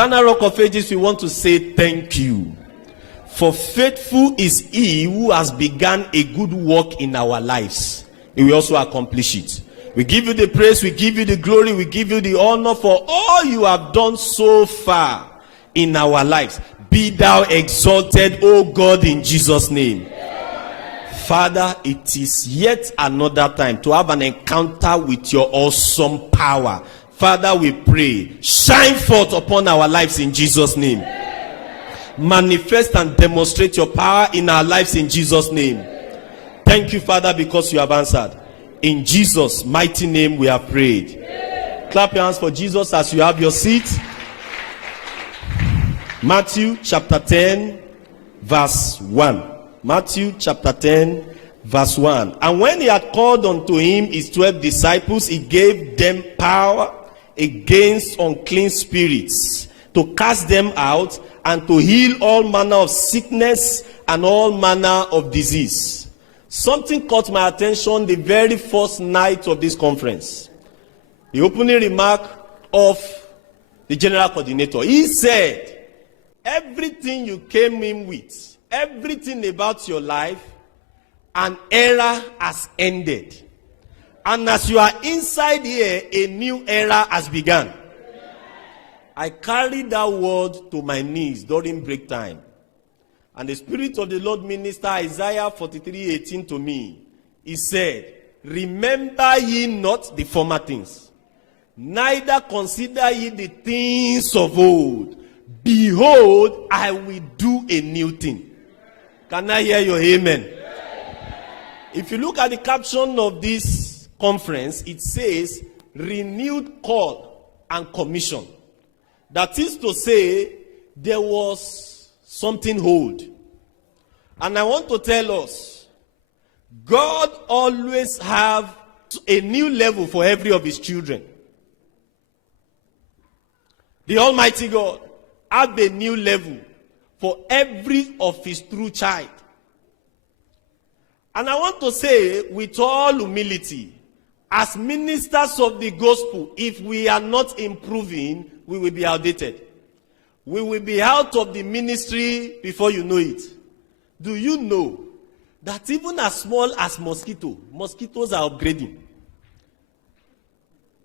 Eternal Rock of Ages, we want to say thank you. For faithful is he who has begun a good work in our lives. He will also accomplish it. We give you the praise, we give you the glory, we give you the honor for all you have done so far in our lives. Be thou exalted, O God, in Jesus' name. Father, it is yet another time to have an encounter with your awesome power. Father, we pray, shine forth upon our lives in Jesus' name. Manifest and demonstrate your power in our lives in Jesus' name. Thank you, Father, because you have answered. In Jesus' mighty name we have prayed. Clap your hands for Jesus as you have your seat. Matthew chapter 10, verse 1. Matthew chapter 10, verse 1. And when he had called unto him his 12 disciples, he gave them power against unclean spirits, to cast them out, and to heal all manner of sickness and all manner of disease. Something caught my attention the very first night of this conference. The opening remark of the general coordinator. He said, everything you came in with, everything about your life, an era has ended. And as you are inside here, a new era has begun. I carried that word to my knees during break time. And the Spirit of the Lord ministered Isaiah 43:18 to me. He said, remember ye not the former things, neither consider ye the things of old. Behold, I will do a new thing. Can I hear your amen? If you look at the caption of this conference, it says, renewed call and commission. That is to say, there was something old. And I want to tell us, God always have a new level for every of his children. The Almighty God have a new level for every of his true child. And I want to say with all humility, as ministers of the gospel, if we are not improving, we will be outdated. We will be out of the ministry before you know it. Do you know that even as small as mosquitoes are upgrading?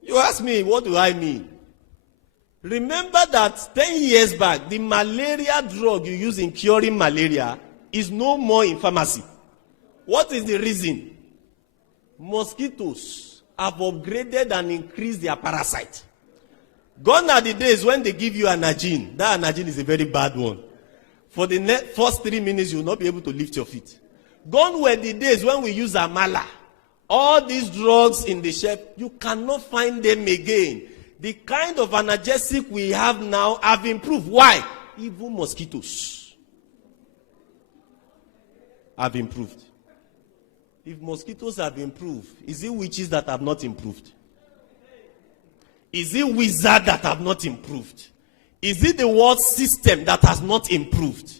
You ask me, what do I mean? Remember that 10 years back, the malaria drug you use in curing malaria is no more in pharmacy. What is the reason? Mosquitoes have upgraded and increased their parasite. Gone are the days when they give you Anagin. That Anagin is a very bad one. For the first 3 minutes, you will not be able to lift your feet. Gone were the days when we use Amala. All these drugs in the shelf, you cannot find them again. The kind of analgesic we have now have improved. Why? Even mosquitoes have improved. If mosquitoes have improved, is it witches that have not improved? Is it wizards that have not improved? Is it the world system that has not improved?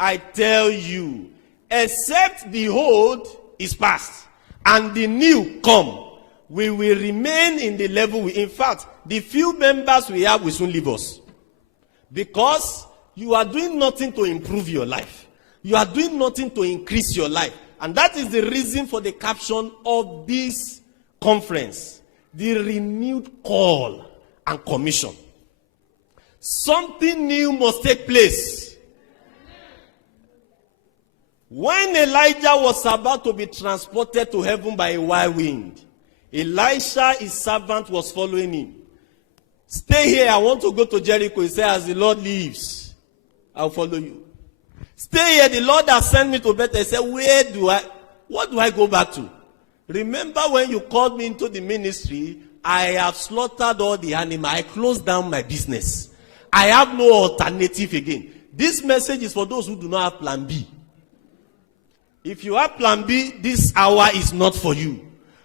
I tell you, except the old is past and the new come, we will remain in the level in fact, the few members we have will soon leave us. Because you are doing nothing to improve your life. You are doing nothing to increase your life. And that is the reason for the caption of this conference. The renewed call and commission. Something new must take place. When Elijah was about to be transported to heaven by a wild wind, Elisha, his servant, was following him. Stay here, I want to go to Jericho. He said, as the Lord lives, I'll follow you. Stay here, the Lord has sent me to Bethel. He said, what do I go back to? Remember when you called me into the ministry, I have slaughtered all the animals. I closed down my business. I have no alternative again. This message is for those who do not have plan B. If you have plan B, this hour is not for you.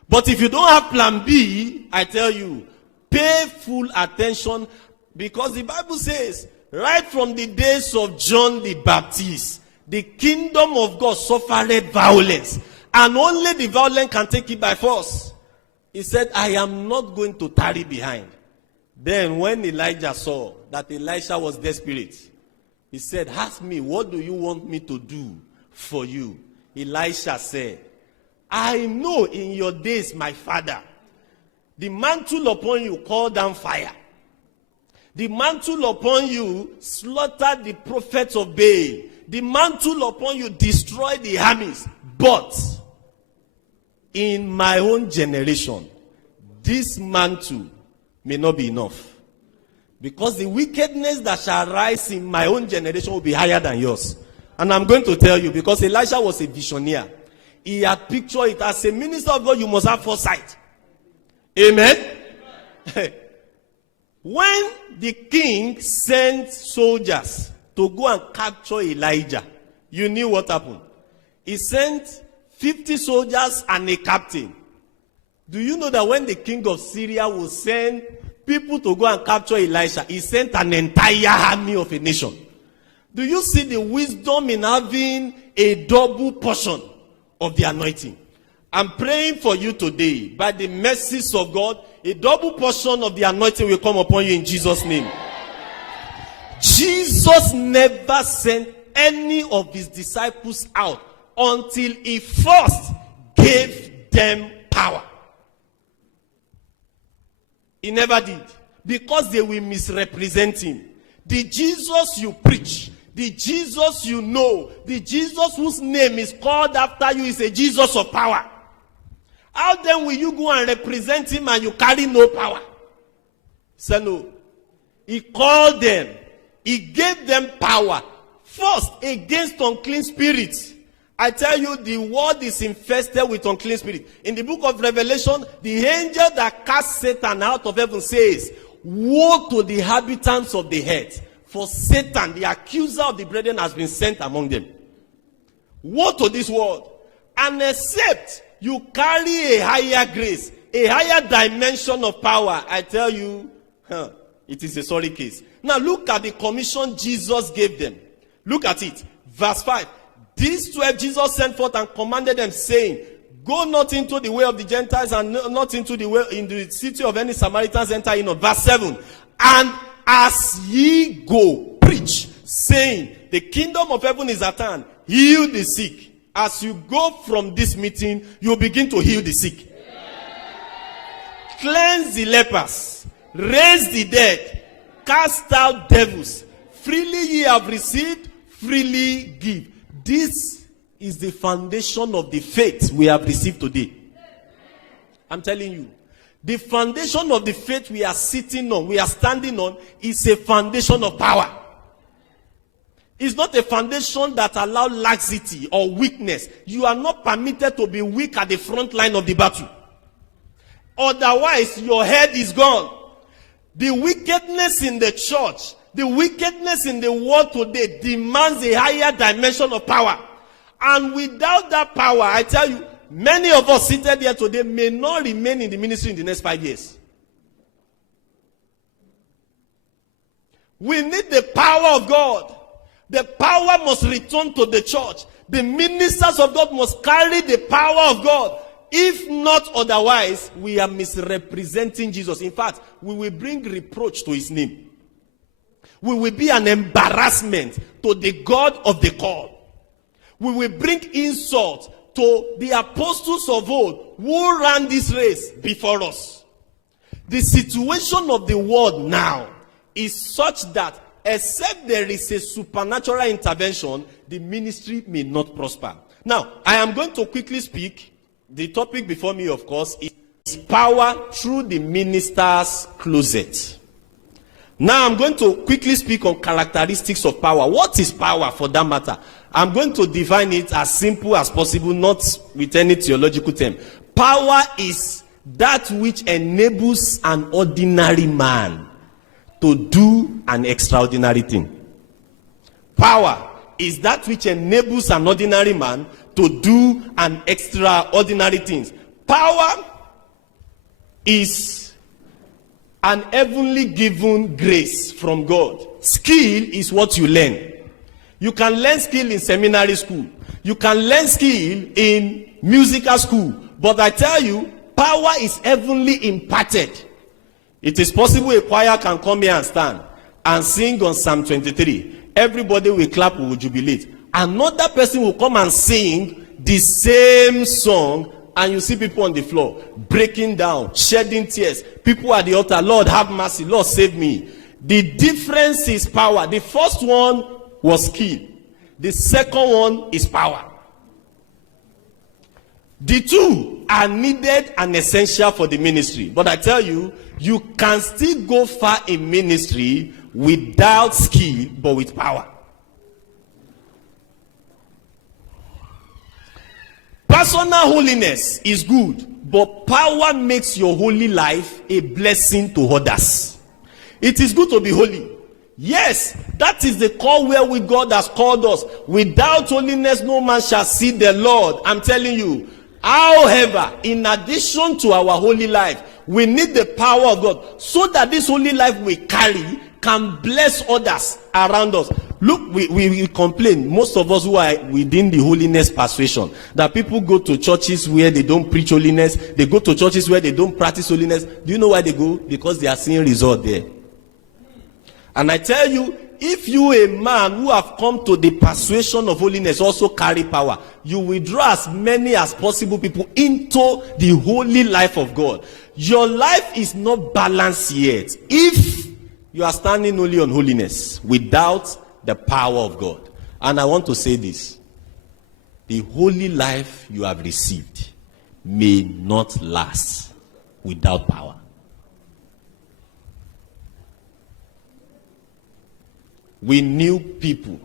But if you don't have plan B, I tell you, pay full attention, because the Bible says, right from the days of John the Baptist, the kingdom of God suffered violence, and only the violent can take it by force. He said, I am not going to tarry behind. Then when Elijah saw that Elisha was desperate. He said, ask me, what do you want me to do for you? Elisha said, I know in your days, my father, the mantle upon you called down fire. The mantle upon you slaughtered the prophets of Baal. The mantle upon you destroyed the armies. But in my own generation, this mantle may not be enough. Because the wickedness that shall rise in my own generation will be higher than yours. And I'm going to tell you, because Elisha was a visionary. He had pictured it. As a minister of God, you must have foresight. Amen? When the king sent soldiers to go and capture Elijah, you knew what happened. He sent 50 soldiers and a captain. Do you know that when the king of Syria will send people to go and capture Elisha, he sent an entire army of a nation? Do you see the wisdom in having a double portion of the anointing? I'm praying for you today, by the mercies of God, a double portion of the anointing will come upon you in Jesus' name. Jesus never sent any of his disciples out until he first gave them power. He never did. Because they will misrepresent him. The Jesus you preach, the Jesus you know, the Jesus whose name is called after you is a Jesus of power. How then will you go and represent him and you carry no power? So no. He called them. He gave them power. First, against unclean spirits. I tell you, the world is infested with unclean spirits. In the book of Revelation, the angel that cast Satan out of heaven says, woe to the inhabitants of the earth, for Satan, the accuser of the brethren, has been sent among them. Woe to this world. And except you carry a higher grace, a higher dimension of power, I tell you, it is a sorry case. Now look at the commission Jesus gave them. Look at it. Verse 5. These 12 Jesus sent forth and commanded them, saying, go not into the way of the Gentiles, and not into the way in the city of any Samaritans enter in. Verse 7. And as ye go, preach, saying, the kingdom of heaven is at hand. Heal the sick. As you go from this meeting, you begin to heal the sick. Cleanse the lepers. Raise the dead. Cast out devils. Freely ye have received, freely give. This is the foundation of the faith we have received today. I'm telling you. The foundation of the faith we are sitting on, we are standing on, is a foundation of power. It's not a foundation that allows laxity or weakness. You are not permitted to be weak at the front line of the battle. Otherwise, your head is gone. The wickedness in the church, the wickedness in the world today demands a higher dimension of power. And without that power, I tell you, many of us seated here today may not remain in the ministry in the next 5 years. We need the power of God. The power must return to the church. The ministers of God must carry the power of God. If not otherwise, we are misrepresenting Jesus. In fact, we will bring reproach to his name. We will be an embarrassment to the God of the call. We will bring insult to the apostles of old who ran this race before us. The situation of the world now is such that except there is a supernatural intervention, the ministry may not prosper. Now, I am going to quickly speak. The topic before me, of course, is power through the minister's closet. Now, I'm going to quickly speak on characteristics of power. What is power, for that matter? I'm going to define it as simple as possible, not with any theological term. Power is that which enables an ordinary man to do an extraordinary thing. Power is that which enables an ordinary man to do an extraordinary thing. Power is an heavenly given grace from God. Skill is what you learn. You can learn skill in seminary school. You can learn skill in musical school. But I tell you, power is heavenly imparted. It is possible a choir can come here and stand. and sing on Psalm 23. Everybody will clap, will jubilate. Another person will come and sing the same song, and you see people on the floor breaking down, shedding tears. People at the altar, Lord have mercy, Lord save me. The difference is power. The first one was skill. The second one is power. The two are needed and essential for the ministry. But I tell you, you can still go far in ministry without skill, but with power. Personal holiness is good, but power makes your holy life a blessing to others. It is good to be holy. Yes, that is the call where God has called us. Without holiness, no man shall see the Lord. I'm telling you. However, in addition to our holy life, we need the power of God so that this holy life we carry can bless others around us. Look, we complain, most of us who are within the holiness persuasion, that people go to churches where they don't preach holiness. They go to churches where they don't practice holiness. Do you know why they go? Because they are seeing result there. And I tell you, if you, a man who have come to the persuasion of holiness, also carry power, you will draw as many as possible people into the holy life of God. Your life is not balanced yet if you are standing only on holiness without the power of God. And I want to say this: the holy life you have received may not last without power. We knew people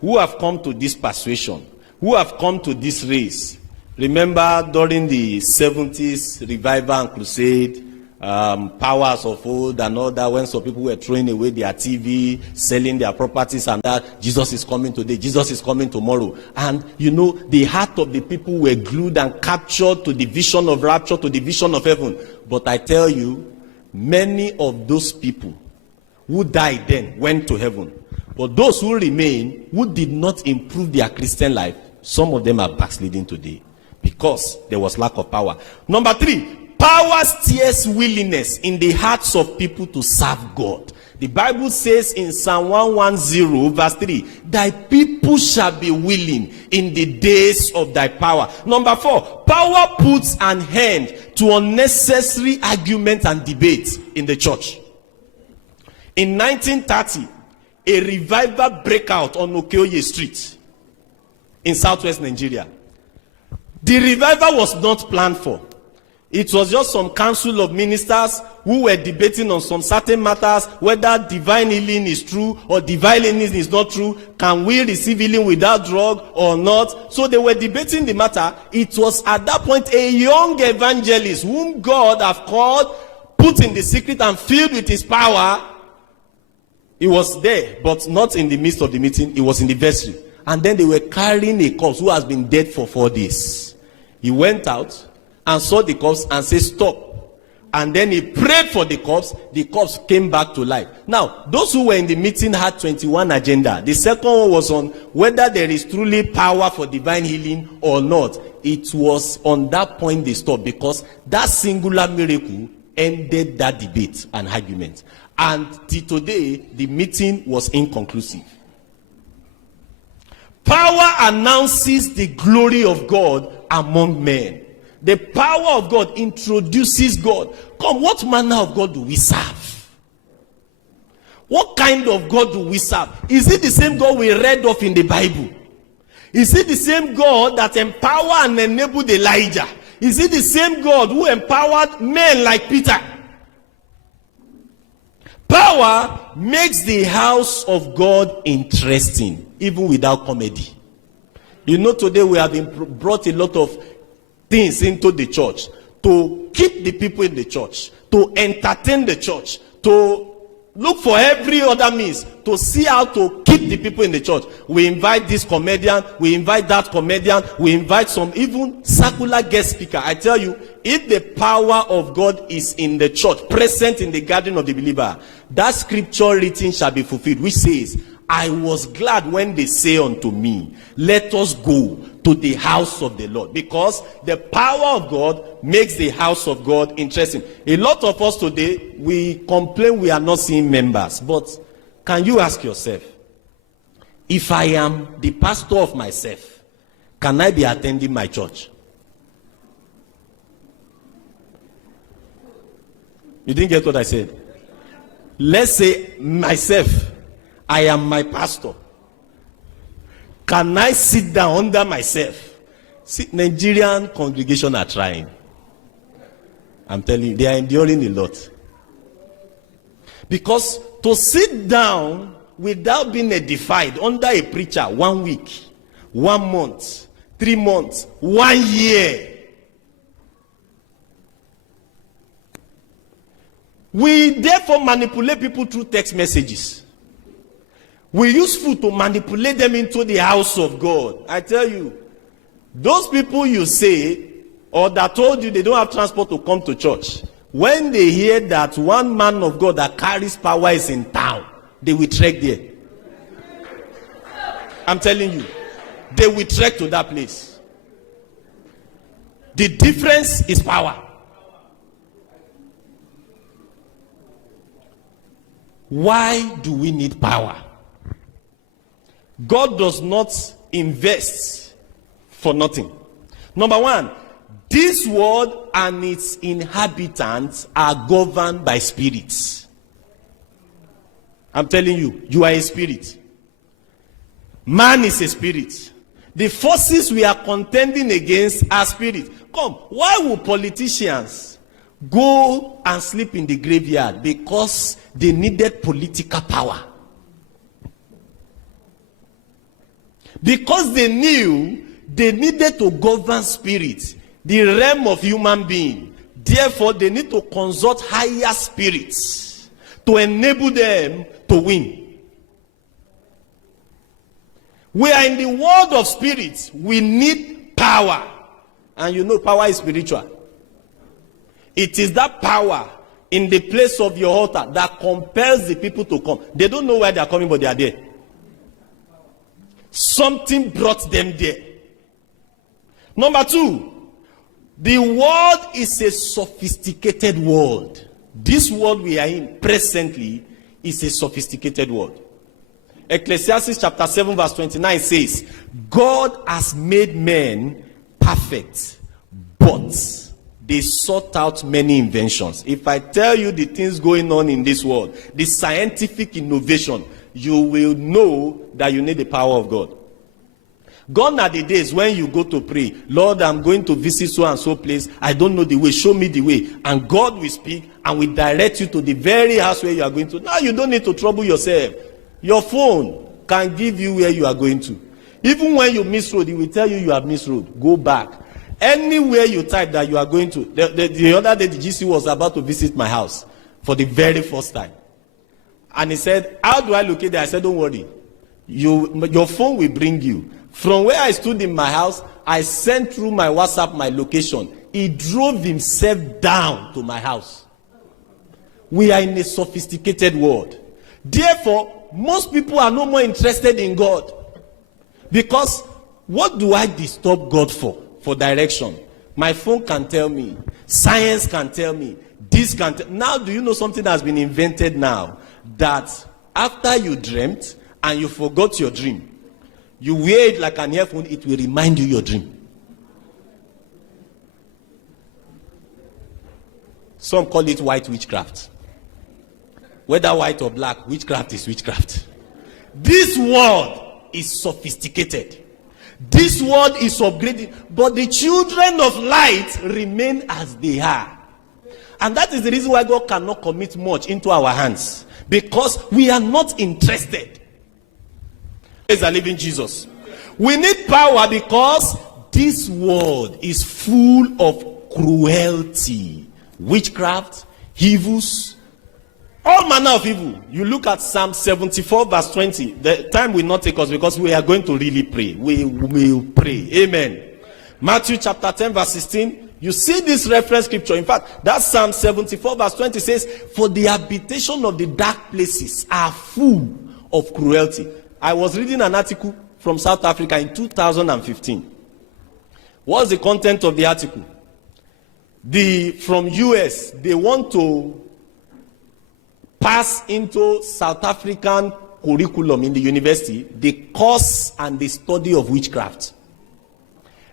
who have come to this persuasion, who have come to this race. Remember during the 70s revival and crusade, powers of old and all that, when some people were throwing away their TV, selling their properties and that, Jesus is coming today, Jesus is coming tomorrow. And you know, the heart of the people were glued and captured to the vision of rapture, to the vision of heaven. But I tell you, many of those people who died then went to heaven. But those who remain, who did not improve their Christian life, some of them are backsliding today because there was lack of power. Number 3, power stirs willingness in the hearts of people to serve God. The Bible says in Psalm 110 verse 3, thy people shall be willing in the days of thy power. Number 4, power puts an end to unnecessary argument and debate in the church. In 1930, a revival broke out on Okeoye Street in southwest Nigeria. The revival was not planned for. It was just some council of ministers who were debating on some certain matters, whether divine healing is true or divine healing is not true. Can we receive healing without drug or not? So they were debating the matter. It was at that point a young evangelist whom God have called, put in the secret and filled with his power. He was there, but not in the midst of the meeting. He was in the vestry. And then they were carrying a corpse who has been dead for 4 days. He went out and saw the corpse and said, stop. And then he prayed for the corpse. The corpse came back to life. Now, those who were in the meeting had 21 agenda. The second one was on whether there is truly power for divine healing or not. It was on that point they stopped, because that singular miracle ended that debate and argument. And till today, the meeting was inconclusive. Power announces the glory of God among men. The power of God introduces God. Come, what manner of God do we serve? What kind of God do we serve? Is it the same God we read of in the Bible? Is it the same God that empowered and enabled Elijah? Is it the same God who empowered men like Peter? Power makes the house of God interesting, even without comedy. You know, today we have brought a lot of things into the church to keep the people in the church, to entertain the church, to look for every other means to see how to keep the people in the church. We invite this comedian, we invite that comedian, we invite some even circular guest speaker. I tell you, if the power of God is in the church, present in the gathering of the believer, that scripture written shall be fulfilled, which says, I was glad when they say unto me, let us go to the house of the Lord. Because the power of God makes the house of God interesting. A lot of us today, we complain we are not seeing members. But can you ask yourself, if I am the pastor of myself, can I be attending my church? You didn't get what I said? Let's say myself, I am my pastor. Can I sit down under myself? See, Nigerian congregation are trying. I'm telling you, they are enduring a lot. Because to sit down without being edified under a preacher 1 week, 1 month, 3 months, 1 year. We therefore manipulate people through text messages. We use food to manipulate them into the house of God. I tell you, those people you say, or that told you they don't have transport to come to church, when they hear that one man of God that carries power is in town, they will trek there. I'm telling you, they will trek to that place. The difference is power. Why do we need power? God does not invest for nothing. Number one, this world and its inhabitants are governed by spirits. I'm telling you, you are a spirit. Man is a spirit. The forces we are contending against are spirits. Come, why would politicians go and sleep in the graveyard? Because they needed political power. Because they knew they needed to govern spirits, the realm of human being. Therefore, they need to consult higher spirits to enable them to win. We are in the world of spirits. We need power. And you know power is spiritual. It is that power in the place of your altar that compels the people to come. They don't know where they are coming, but they are there. Something brought them there. Number two, the world is a sophisticated world. This world we are in presently is a sophisticated world. Ecclesiastes chapter 7 verse 29 says, God has made men perfect, but they sought out many inventions. If I tell you the things going on in this world, the scientific innovation, you will know that you need the power of God. Gone are the days when you go to pray, Lord, I'm going to visit so and so place. I don't know the way. Show me the way. And God will speak and will direct you to the very house where you are going to. Now you don't need to trouble yourself. Your phone can give you where you are going to. Even when you miss road, it will tell you you have missed road. Go back. Anywhere you type that you are going to. The other day, the GC was about to visit my house for the very first time. And he said, how do I locate there? I said, don't worry. Your phone will bring you. From where I stood in my house, I sent through my WhatsApp my location. He drove himself down to my house. We are in a sophisticated world. Therefore, most people are no more interested in God. Because what do I disturb God for? For direction. My phone can tell me. Science can tell me. This can tell. Now, do you know something that has been invented now? That after you dreamt and you forgot your dream, you wear it like an earphone, it will remind you your dream. Some call it white witchcraft. Whether white or black, witchcraft is witchcraft. This world is sophisticated. This world is upgrading. But the children of light remain as they are. And that is the reason why God cannot commit much into our hands. Because we are not interested. Praise the living Jesus. We need power because this world is full of cruelty, witchcraft, evils, all manner of evil. You look at Psalm 74 verse 20. The time will not take us because we are going to really pray. We will pray. Amen. Matthew chapter 10 verse 16. You see this reference scripture. In fact, that Psalm 74 verse 20 says, for the habitation of the dark places are full of cruelty. I was reading an article from South Africa in 2015. What's the content of the article? From US, they want to pass into South African curriculum in the university the course and the study of witchcraft.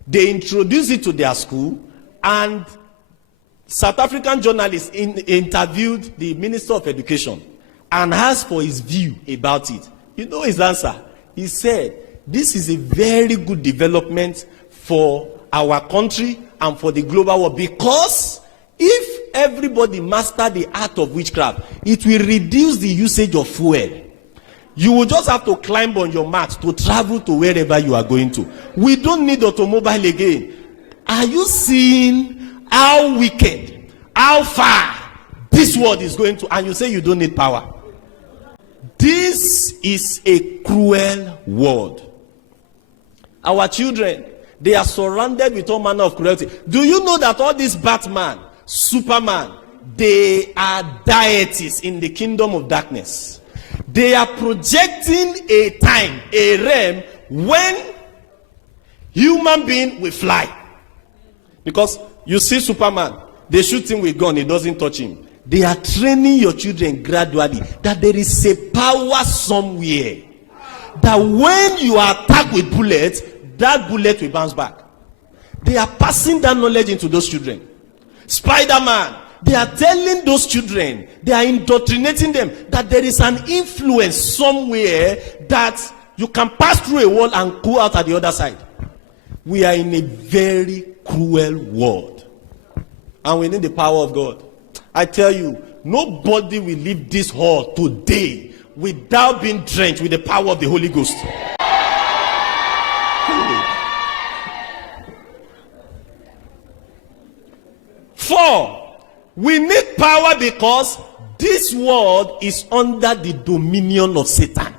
They introduced it to their school, and South African journalists interviewed the Minister of Education and asked for his view about it. You know his answer? He said, this is a very good development for our country and for the global world, because if everybody master the art of witchcraft, it will reduce the usage of fuel. You will just have to climb on your mat to travel to wherever you are going to. We don't need automobile again. Are you seeing how wicked, how far this world is going to? And you say you don't need power. This is a cruel world. Our children, they are surrounded with all manner of cruelty. Do you know that all these Batman, Superman, they are deities in the kingdom of darkness? They are projecting a time, a realm, when human being will fly. Because you see Superman, they shoot him with gun, it doesn't touch him. They are training your children gradually that there is a power somewhere, that when you are attacked with bullets, that bullet will bounce back. They are passing that knowledge into those children. Spider-Man, they are telling those children, they are indoctrinating them that there is an influence somewhere that you can pass through a wall and go out at the other side. We are in a very cruel world, and we need the power of God. I tell you, nobody will leave this hall today without being drenched with the power of the Holy Ghost. Four, we need power because this world is under the dominion of Satan.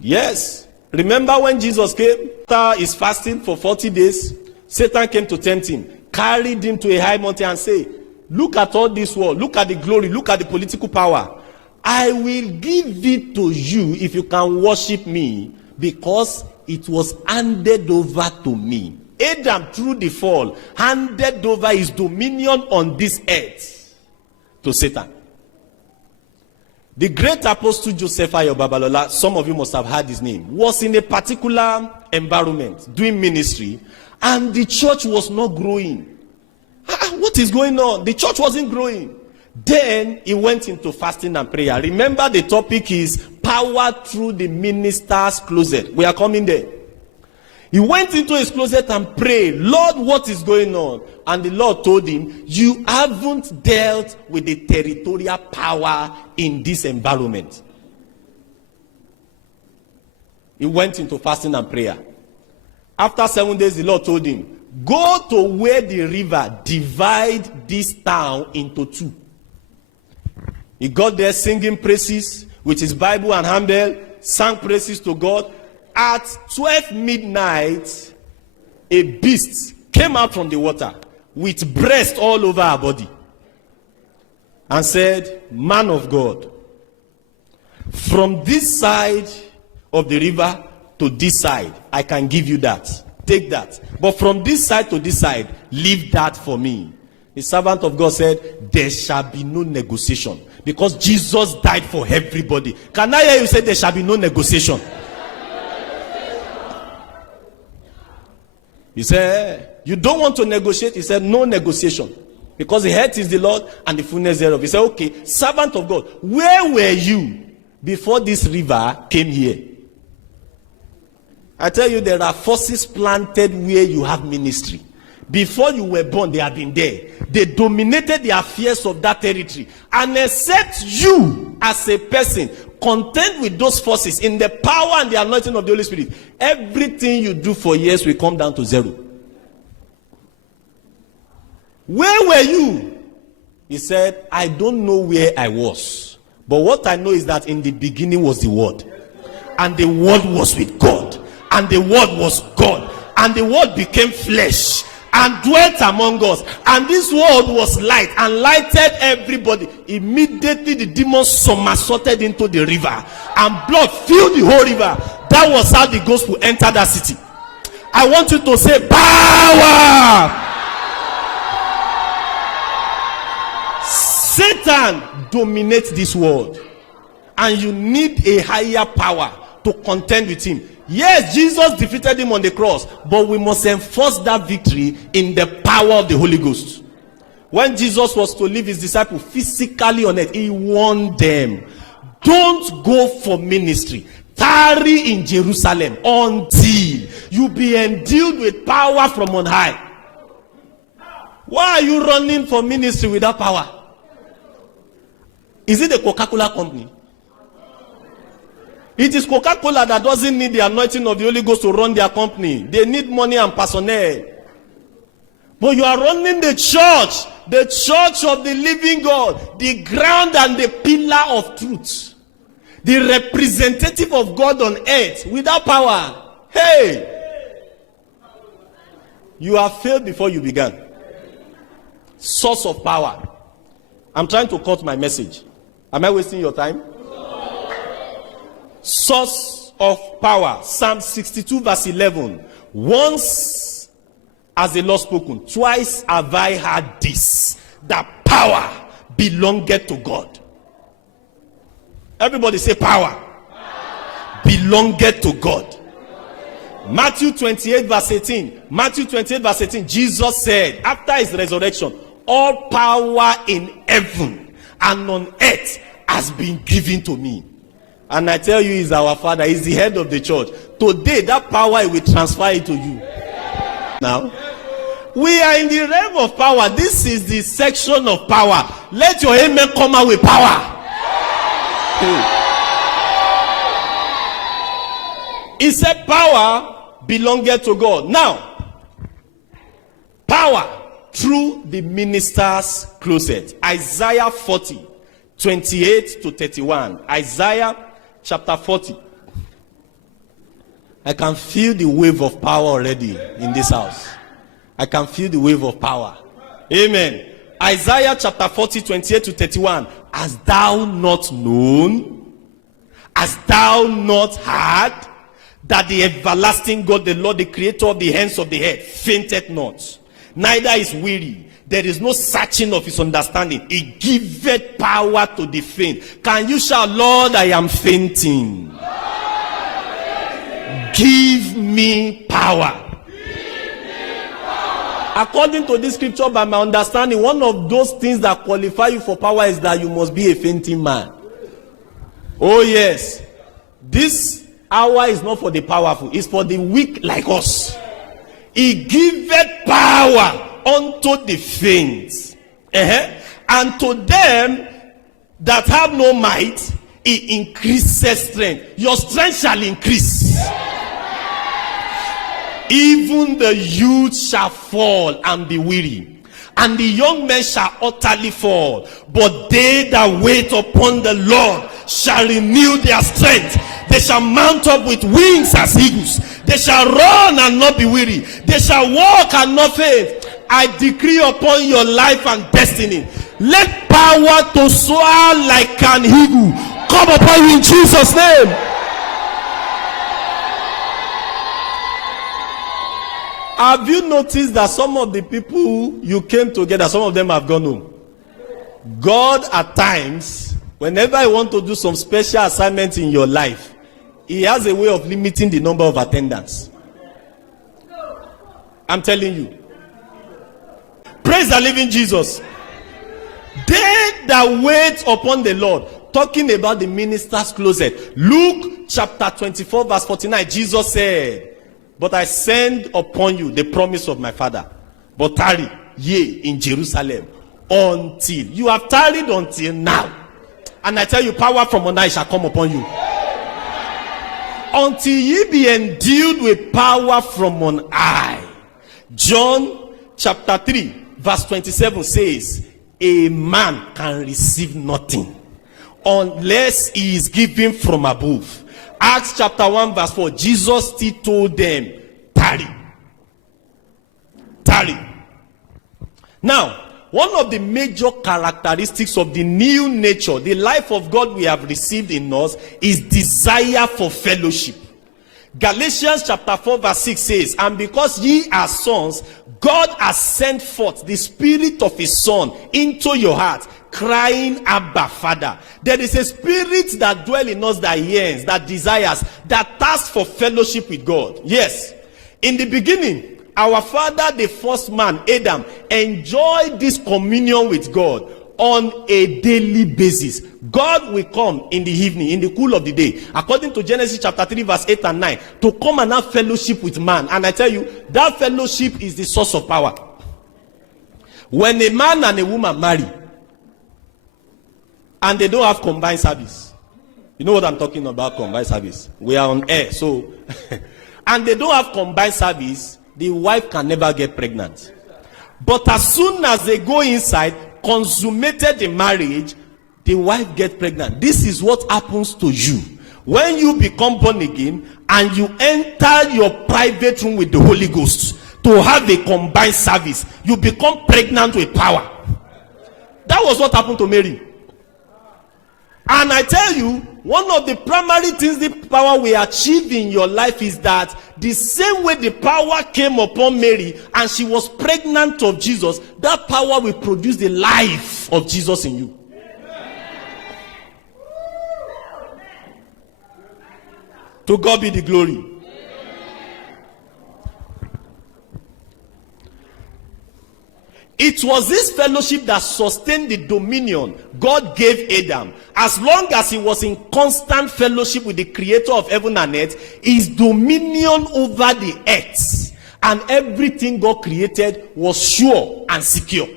Yes. Remember when Jesus came, after his fasting for 40 days, Satan came to tempt him, carried him to a high mountain and said, look at all this world, look at the glory, look at the political power. I will give it to you if you can worship me, because it was handed over to me. Adam, through the fall, handed over his dominion on this earth to Satan. The great apostle Joseph Ayo Babalola, some of you must have heard his name, was in a particular environment doing ministry, and the church was not growing. What is going on? The church wasn't growing. Then he went into fasting and prayer. Remember, the topic is power through the minister's closet. We are coming there. He went into his closet and prayed, Lord, what is going on? And the Lord told him, you haven't dealt with the territorial power in this environment. He went into fasting and prayer. After 7 days, the Lord told him, go to where the river divides this town into two. He got there singing praises with his Bible and handbell, sang praises to God. At 12 midnight, a beast came out from the water with breast all over her body and said, man of God, from this side of the river to this side, I can give you that. Take that. But from this side to this side, leave that for me. The servant of God said, there shall be no negotiation, because Jesus died for everybody. Can I hear you say there shall be no negotiation? He said, you don't want to negotiate? He said, no negotiation. Because the head is the Lord and the fullness thereof. He said, okay, servant of God, where were you before this river came here? I tell you, there are forces planted where you have ministry. Before you were born, they have been there. They dominated the affairs of that territory. And except you, as a person, contend with those forces in the power and the anointing of the Holy Spirit, everything you do for years will come down to zero. Where were you? He said, I don't know where I was. But what I know is that in the beginning was the Word. And the Word was with God. And the Word was God. And the Word became flesh and dwelt among us. And this word was light and lighted everybody. Immediately the demons somersaulted into the river and blood filled the whole river. That was how the gospel entered that city. I want you to say power. Satan dominates this world, and you need a higher power to contend with him. Yes, Jesus defeated him on the cross, but we must enforce that victory in the power of the Holy Ghost. When Jesus was to leave his disciples physically on earth, he warned them, don't go for ministry. Tarry in Jerusalem until you be endued with power from on high. Why are you running for ministry without power? Is it the Coca-Cola company? It is Coca-Cola that doesn't need the anointing of the Holy Ghost to run their company. They need money and personnel. But you are running the church of the living God, the ground and the pillar of truth, the representative of God on earth without power. Hey! You have failed before you began. Source of power. I'm trying to cut my message. Am I wasting your time? Source of power. Psalm 62 verse 11. Once has the Lord spoken, twice have I heard this, that power belongeth to God. Everybody say power. Belongeth to God. Matthew 28 verse 18. Matthew 28 verse 18. Jesus said, after his resurrection, all power in heaven and on earth has been given to me. And I tell you, he's our Father. He's the head of the church. Today, that power will transfer it to you. Now, we are in the realm of power. This is the section of power. Let your amen come out with power. Hey. He said power belongeth to God. Now, power through the minister's closet. Isaiah 40, 28 to 31. Isaiah chapter 40. I can feel the wave of power already in this house. I can feel the wave of power. Amen. Isaiah chapter 40, 28 to 31. Hast thou not known? Hast thou not heard? That the everlasting God, the Lord, the creator of the hands of the head, fainteth not, neither is weary. There is no searching of his understanding. He giveth power to the faint. Can you shout, Lord, I am fainting. Give me power. According to this scripture, by my understanding, one of those things that qualify you for power is that you must be a fainting man. Oh yes. This hour is not for the powerful, it's for the weak like us. He giveth power unto the faint, and to them that have no might, he increases strength. Your strength shall increase. Even the youth shall fall and be weary, and the young men shall utterly fall. But they that wait upon the Lord shall renew their strength. They shall mount up with wings as eagles. They shall run and not be weary. They shall walk and not faint. I decree upon your life and destiny, let power to soar like an eagle come upon you in Jesus' name. Have you noticed that some of the people you came together, some of them have gone home? God at times, whenever I want to do some special assignments in your life, he has a way of limiting the number of attendants. I'm telling you. Praise the living Jesus. They that wait upon the Lord. Talking about the minister's closet. Luke chapter 24 verse 49. Jesus said, but I send upon you the promise of my Father. But tarry ye in Jerusalem until. You have tarried until now. And I tell you, power from on high shall come upon you. Until ye be endued with power from on high. John chapter 3 verse 27 says, a man can receive nothing unless he is given from above. Acts chapter 1 verse 4, Jesus still told them, tarry. tarry. Now, one of the major characteristics of the new nature, the life of God we have received in us, is desire for fellowship. Galatians chapter 4 verse 6 says, and because ye are sons, God has sent forth the spirit of his son into your heart, crying, Abba, Father. There is a spirit that dwells in us, that yearns, that desires, that thirsts for fellowship with God. Yes. In the beginning, our father, the first man, Adam, enjoyed this communion with God on a daily basis. God will come in the evening, in the cool of the day, according to Genesis chapter 3 verse 8 and 9, to come and have fellowship with man. And I tell you, that fellowship is the source of power. When a man and a woman marry and they don't have combined service, you know what I'm talking about, combined service. We are on air, so and they don't have combined service, the wife can never get pregnant. But as soon as they go inside, consummated the marriage, the wife gets pregnant. This is what happens to you when you become born again and you enter your private room with the Holy Ghost to have a combined service. You become pregnant with power. That was what happened to Mary. And I tell you, one of the primary things the power we achieve in your life is that the same way the power came upon Mary and she was pregnant of Jesus, that power will produce the life of Jesus in you. To God be the glory. It was this fellowship that sustained the dominion God gave Adam. As long as he was in constant fellowship with the creator of heaven and earth, his dominion over the earth and everything God created was sure and secure.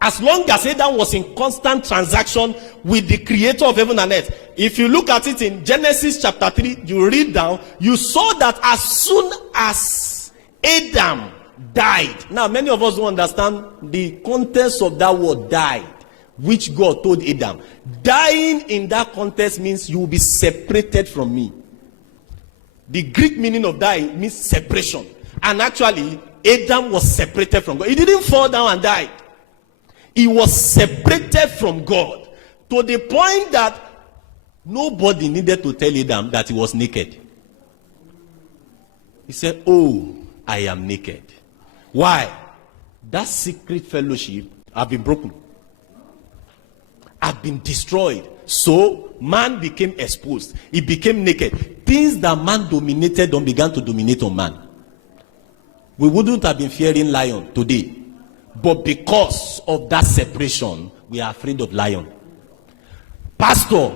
As long as Adam was in constant transaction with the creator of heaven and earth. If you look at it in Genesis chapter 3, you read down, you saw that as soon as Adam died. Now, many of us don't understand the context of that word died, which God told Adam. Dying in that context means you will be separated from me. The Greek meaning of die means separation. And actually, Adam was separated from God. He didn't fall down and die. He was separated from God to the point that nobody needed to tell Adam that he was naked. He said, "Oh, I am naked." Why? That secret fellowship have been broken, have been destroyed. So man became exposed. He became naked. Things that man dominated on began to dominate on man. We wouldn't have been fearing lion today, but because of that separation, we are afraid of lion. Pastor,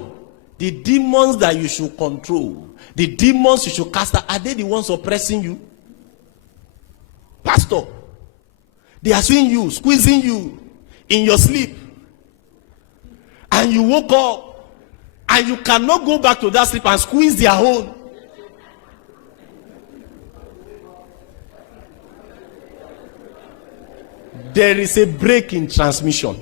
the demons that you should control, the demons you should cast out, are they the ones oppressing you? Pastor, they are seeing you, squeezing you in your sleep, and you woke up and you cannot go back to that sleep and squeeze their own. There is a break in transmission.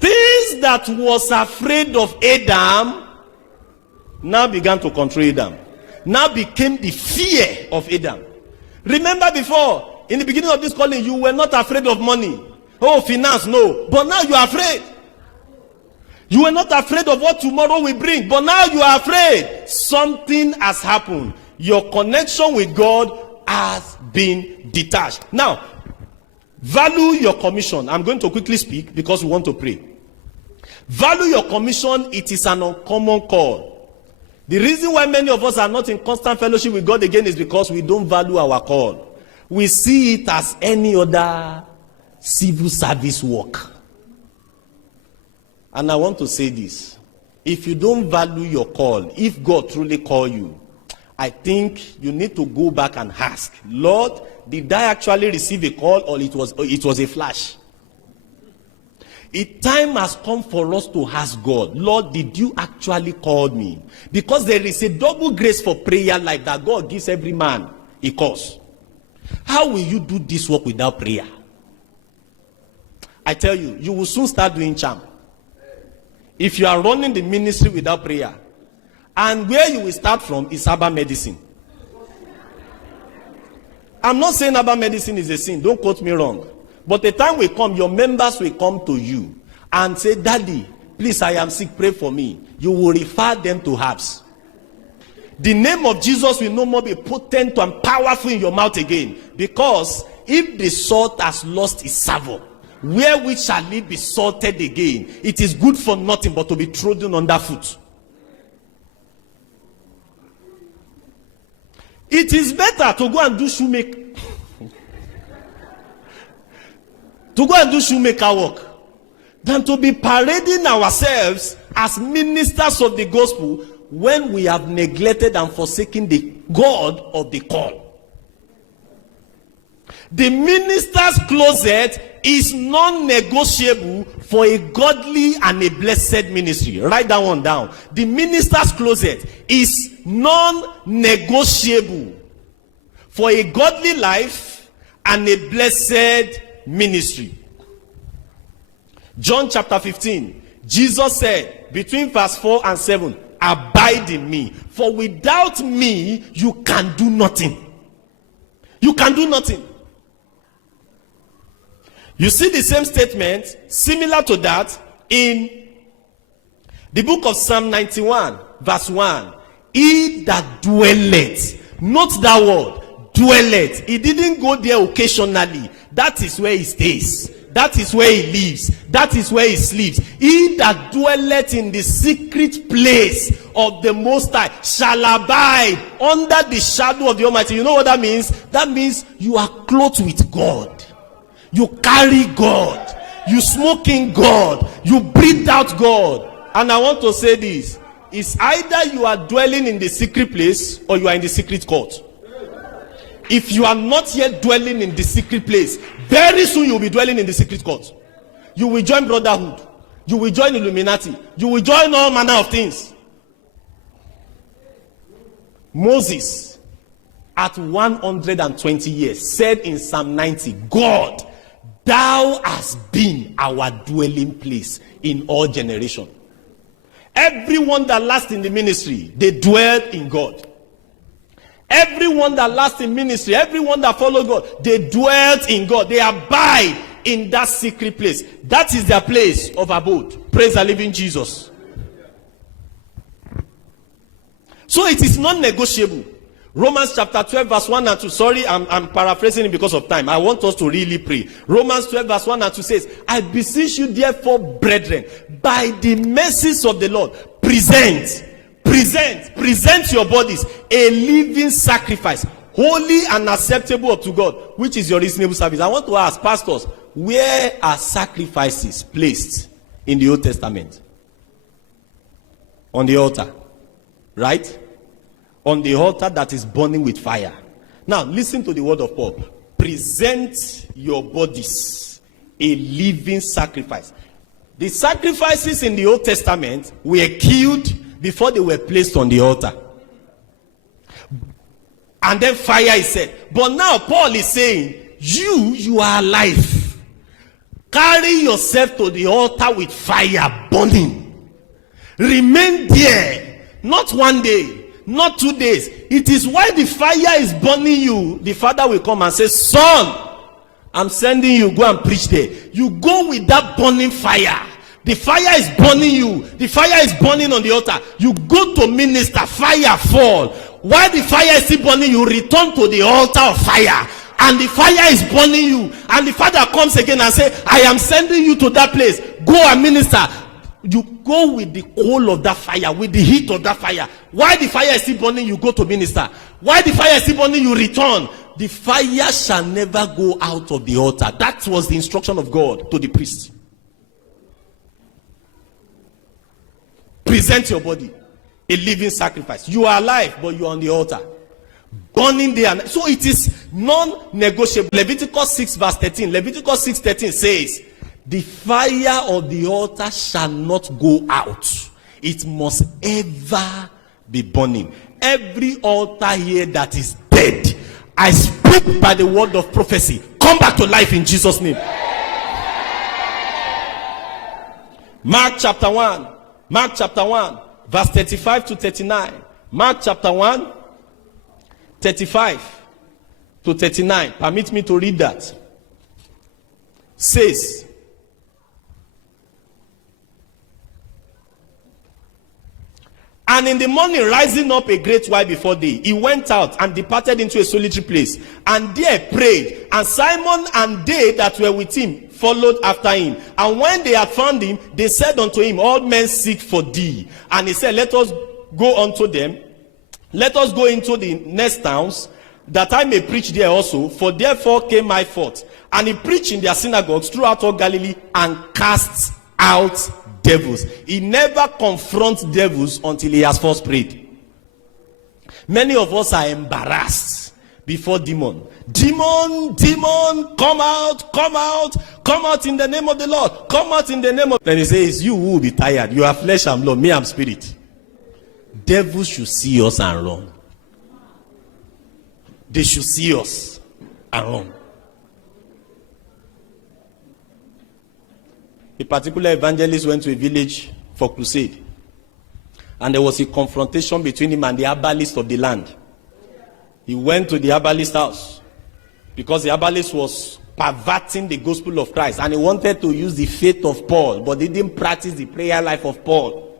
Things that was afraid of Adam now began to control Adam. Now became the fear of Adam. Remember before, in the beginning of this calling, you were not afraid of money. Oh, finance, no. But now you are afraid. You were not afraid of what tomorrow will bring. But now you are afraid. Something has happened. Your connection with God has been detached. Now, value your commission. I'm going to quickly speak because we want to pray. Value your commission. It is an uncommon call. The reason why many of us are not in constant fellowship with God again is because we don't value our call. We see it as any other civil service work. And I want to say this. If you don't value your call, if God truly called you, I think you need to go back and ask, Lord, did I actually receive a call, or it was a flash? Time has come for us to ask God, Lord, did you actually call me? Because there is a double grace for prayer life that God gives every man a cause. How will you do this work without prayer? I tell you, you will soon start doing charm. If you are running the ministry without prayer, and where you will start from is herbal medicine. I'm not saying herbal medicine is a sin. Don't quote me wrong. But the time will come, your members will come to you and say, Daddy, please, I am sick, pray for me. You will refer them to herbs. The name of Jesus will no more be potent and powerful in your mouth again. Because if the salt has lost its savour, wherewith shall it be salted again? It is good for nothing but to be trodden underfoot. It is better to go and do shoemaker work than to be parading ourselves as ministers of the gospel when we have neglected and forsaken the God of the call. The minister's closet is non-negotiable for a godly and a blessed ministry. Write that one down. The minister's closet is non-negotiable for a godly life and a blessed ministry. John chapter 15, Jesus said, between verse 4 and 7, abide in me, for without me you can do nothing. You can do nothing. You see the same statement similar to that in the book of Psalm 91 verse 1. He that dwelleth, note that word, dwelleth. He didn't go there occasionally. That is where he stays. That is where he lives. That is where he sleeps. He that dwelleth in the secret place of the Most High shall abide under the shadow of the Almighty. You know what that means? That means you are clothed with God. You carry God. You smoke in God. You breathe out God. And I want to say this. It's either you are dwelling in the secret place or you are in the secret court. If you are not yet dwelling in the secret place, very soon you will be dwelling in the secret court. You will join brotherhood. You will join Illuminati. You will join all manner of things. Moses, at 120 years, said in Psalm 90, God, thou hast been our dwelling place in all generations. Everyone that lasts in the ministry, they dwell in God. Everyone that lasts in ministry, everyone that follows God, they dwell in God. They abide in that secret place. That is their place of abode. Praise the living Jesus. So it is non-negotiable. Romans chapter 12 verse 1 and 2. Sorry, I'm paraphrasing it because of time. I want us to really pray. Romans 12 verse 1 and 2 says, I beseech you therefore, brethren, by the mercies of the Lord, present your bodies a living sacrifice, holy and acceptable unto God, which is your reasonable service. I want to ask pastors, where are sacrifices placed in the Old Testament? On the altar, right? On the altar that is burning with fire. Now listen to the word of Paul. Present your bodies a living sacrifice. The sacrifices in the Old Testament were killed before they were placed on the altar. And then fire is said. But now Paul is saying, you are alive. Carry yourself to the altar with fire burning. Remain there. Not one day, not 2 days. It is while the fire is burning you, the Father will come and say, son, I'm sending you, go and preach there. You go with that burning fire. The fire is burning you. The fire is burning on the altar. You go to minister, fire fall. While the fire is still burning, you return to the altar of fire. And the fire is burning you. And the Father comes again and says, I am sending you to that place. Go and minister. You go with the coal of that fire, with the heat of that fire. While the fire is still burning, you go to minister. While the fire is still burning, you return. The fire shall never go out of the altar. That was the instruction of God to the priest. Present your body a living sacrifice. You are alive, but you are on the altar, burning there. So it is non-negotiable. Leviticus 6 verse 13. Leviticus 6:13 says, the fire of the altar shall not go out. It must ever be burning. Every altar here that is dead, I speak by the word of prophecy, come back to life in Jesus' name. Mark chapter 1 verse 35 to 39. Mark chapter 1 35 to 39. Permit me to read that. Says, and in the morning, rising up a great while before day, he went out and departed into a solitary place, and there prayed. And Simon and they that were with him followed after him. And when they had found him, they said unto him, all men seek for thee. And he said, let us go unto them. Let us go into the next towns, that I may preach there also. For therefore came I forth. And he preached in their synagogues throughout all Galilee, and cast out devils. He never confronts devils until he has first prayed. Many of us are embarrassed before demon. Demon, come out, come out, come out in the name of the Lord. Come out in the name of... Then he says, you will be tired. You are flesh and blood. Me, I'm spirit. Devils should see us and run. They should see us and run. A particular evangelist went to a village for crusade, and there was a confrontation between him and the herbalist of the land. He went to the herbalist's house because the herbalist was perverting the gospel of Christ, and he wanted to use the faith of Paul, but he didn't practice the prayer life of Paul.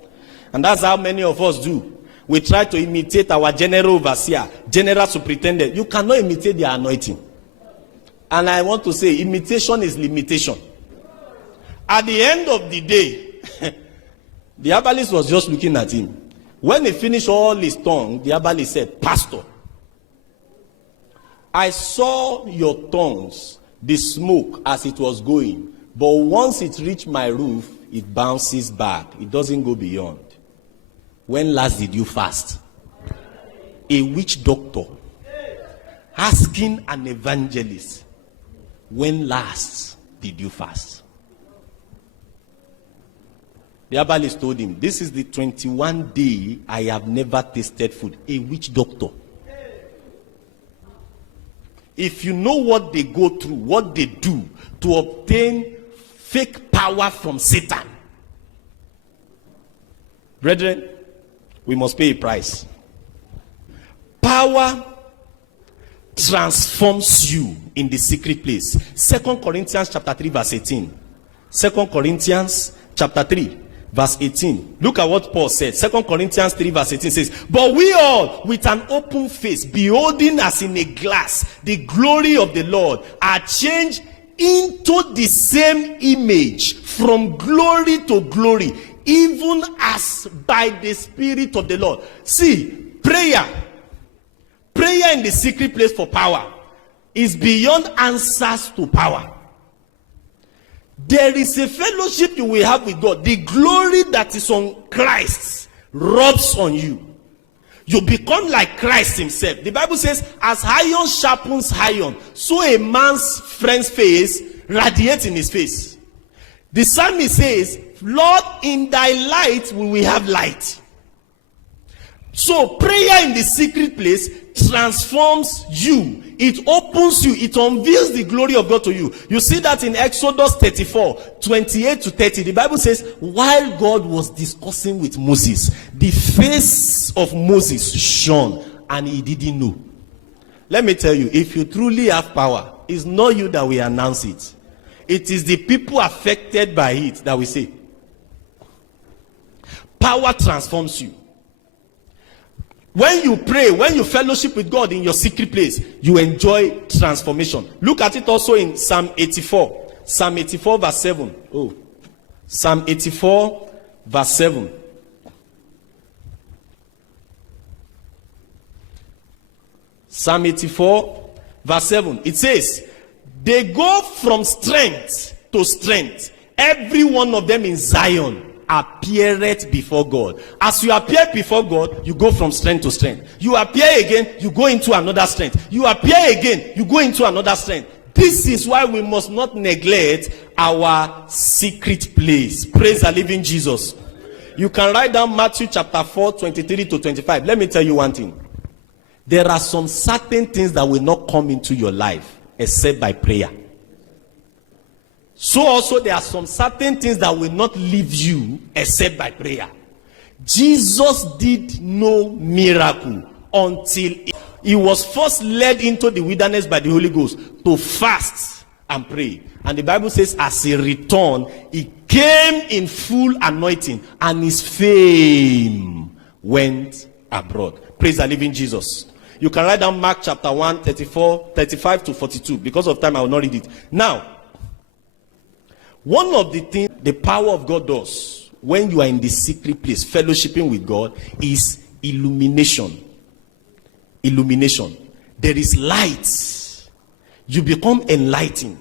And that's how many of us do. We try to imitate our general overseer, general superintendent. You cannot imitate their anointing. And I want to say, imitation is limitation. At the end of the day, the herbalist was just looking at him. When he finished all his tongue, the herbalist said, Pastor, I saw your tongues, the smoke as it was going, but once it reached my roof, it bounces back. It doesn't go beyond. When last did you fast? A witch doctor asking an evangelist, when last did you fast? The herbalist told him, this is the 21 day I have never tasted food. A witch doctor. If you know what they go through, what they do to obtain fake power from Satan, brethren, we must pay a price. Power transforms you in the secret place. 2 Corinthians chapter 3 verse 18. 2 Corinthians chapter 3 verse 18. Look at what Paul said. 2 Corinthians 3 verse 18 says, but we all with an open face, beholding as in a glass the glory of the Lord, are changed into the same image from glory to glory, even as by the Spirit of the Lord. See, prayer in the secret place for power is beyond answers to power. There is a fellowship you will have with God. The glory that is on Christ rubs on you. You become like Christ himself. The Bible says, as iron sharpens iron, so a man's friend's face radiates in his face. The psalmist says, Lord, in thy light will we have light. So prayer in the secret place transforms you. It opens you. It unveils the glory of God to you. You see that in Exodus 34, 28 to 30. The Bible says, while God was discussing with Moses, the face of Moses shone and he didn't know. Let me tell you, if you truly have power, it's not you that will announce it. It is the people affected by it that we say. Power transforms you. When you pray, when you fellowship with God in your secret place, you enjoy transformation. Look at it also in Psalm 84. Psalm 84 verse 7. Oh, Psalm 84 verse 7. Psalm 84 verse 7. It says, they go from strength to strength. Every one of them in Zion appeareth before God. As you appear before God, you go from strength to strength. You appear again, you go into another strength. You appear again, you go into another strength. This is why we must not neglect our secret place. Praise the living Jesus. You can write down Matthew chapter 4, 23 to 25. Let me tell you one thing. There are some certain things that will not come into your life except by prayer. So also there are some certain things that will not leave you except by prayer. Jesus did no miracle until he was first led into the wilderness by the Holy Ghost to fast and pray. And the Bible says as he returned, he came in full anointing and his fame went abroad. Praise the living Jesus. You can write down Mark chapter 1, 35 to 42. Because of time, I will not read it. Now, one of the things the power of God does when you are in the secret place, fellowshipping with God, is illumination. Illumination. There is light. You become enlightened.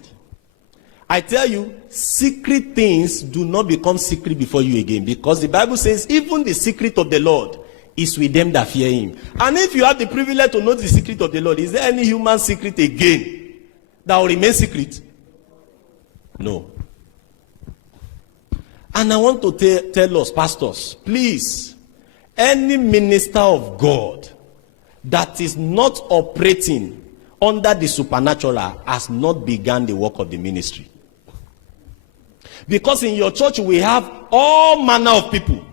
I tell you, secret things do not become secret before you again, because the Bible says even the secret of the Lord is with them that fear him. And if you have the privilege to know the secret of the Lord, is there any human secret again that will remain secret? No. And I want to tell us, pastors, please, any minister of God that is not operating under the supernatural has not begun the work of the ministry. Because in your church we have all manner of people: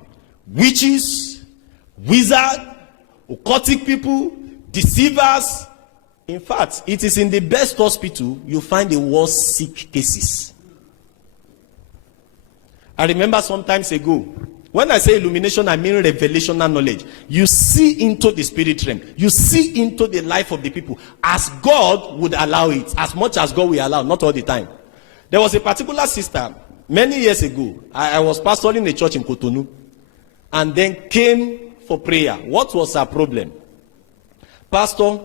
witches, wizards, occultic people, deceivers. In fact, it is in the best hospital you find the worst sick cases. I remember some times ago, when I say illumination, I mean revelational knowledge. You see into the spirit realm. You see into the life of the people as God would allow it, as much as God will allow, not all the time. There was a particular sister many years ago. I was pastoring a church in Cotonou and then came for prayer. What was her problem? Pastor,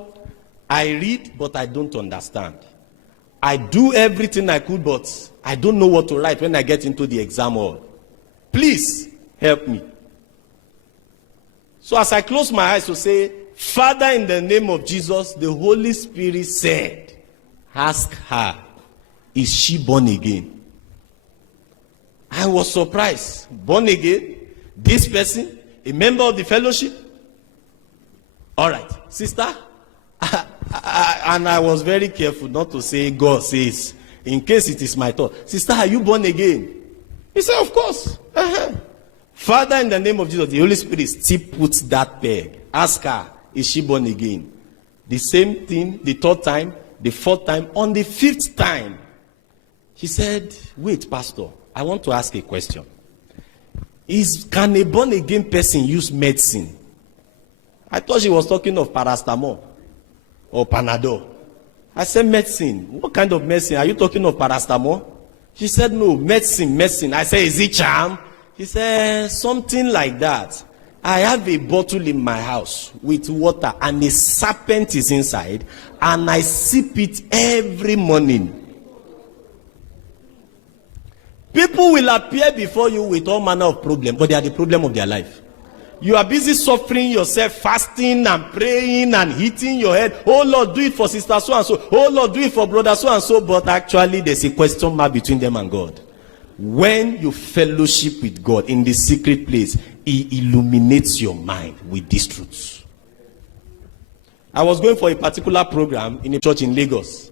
I read, but I don't understand. I do everything I could, but I don't know what to write when I get into the exam hall. Please help me. So as I close my eyes to say, Father, in the name of Jesus, the Holy Spirit said, ask her, is she born again? I was surprised. Born again? This person? A member of the fellowship? All right, sister. And I was very careful not to say God says, in case it is my thought. Sister, are you born again? He said, of course. Father, in the name of Jesus, the Holy Spirit still puts that peg. Ask her, is she born again? The same thing, the third time, the fourth time. On the fifth time, she said, wait, Pastor, I want to ask a question. Can a born again person use medicine? I thought she was talking of paracetamol or Panadol. I said, medicine. What kind of medicine? Are you talking of paracetamol? She said, no, medicine. I said, is it charm? He said, something like that. I have a bottle in my house with water and a serpent is inside and I sip it every morning. People will appear before you with all manner of problems, but they are the problem of their life. You are busy suffering yourself, fasting and praying and hitting your head. Oh Lord, do it for sister so and so. Oh Lord, do it for brother so and so. But actually, there's a question mark between them and God. When you fellowship with God in the secret place, He illuminates your mind with these truths. I was going for a particular program in a church in Lagos.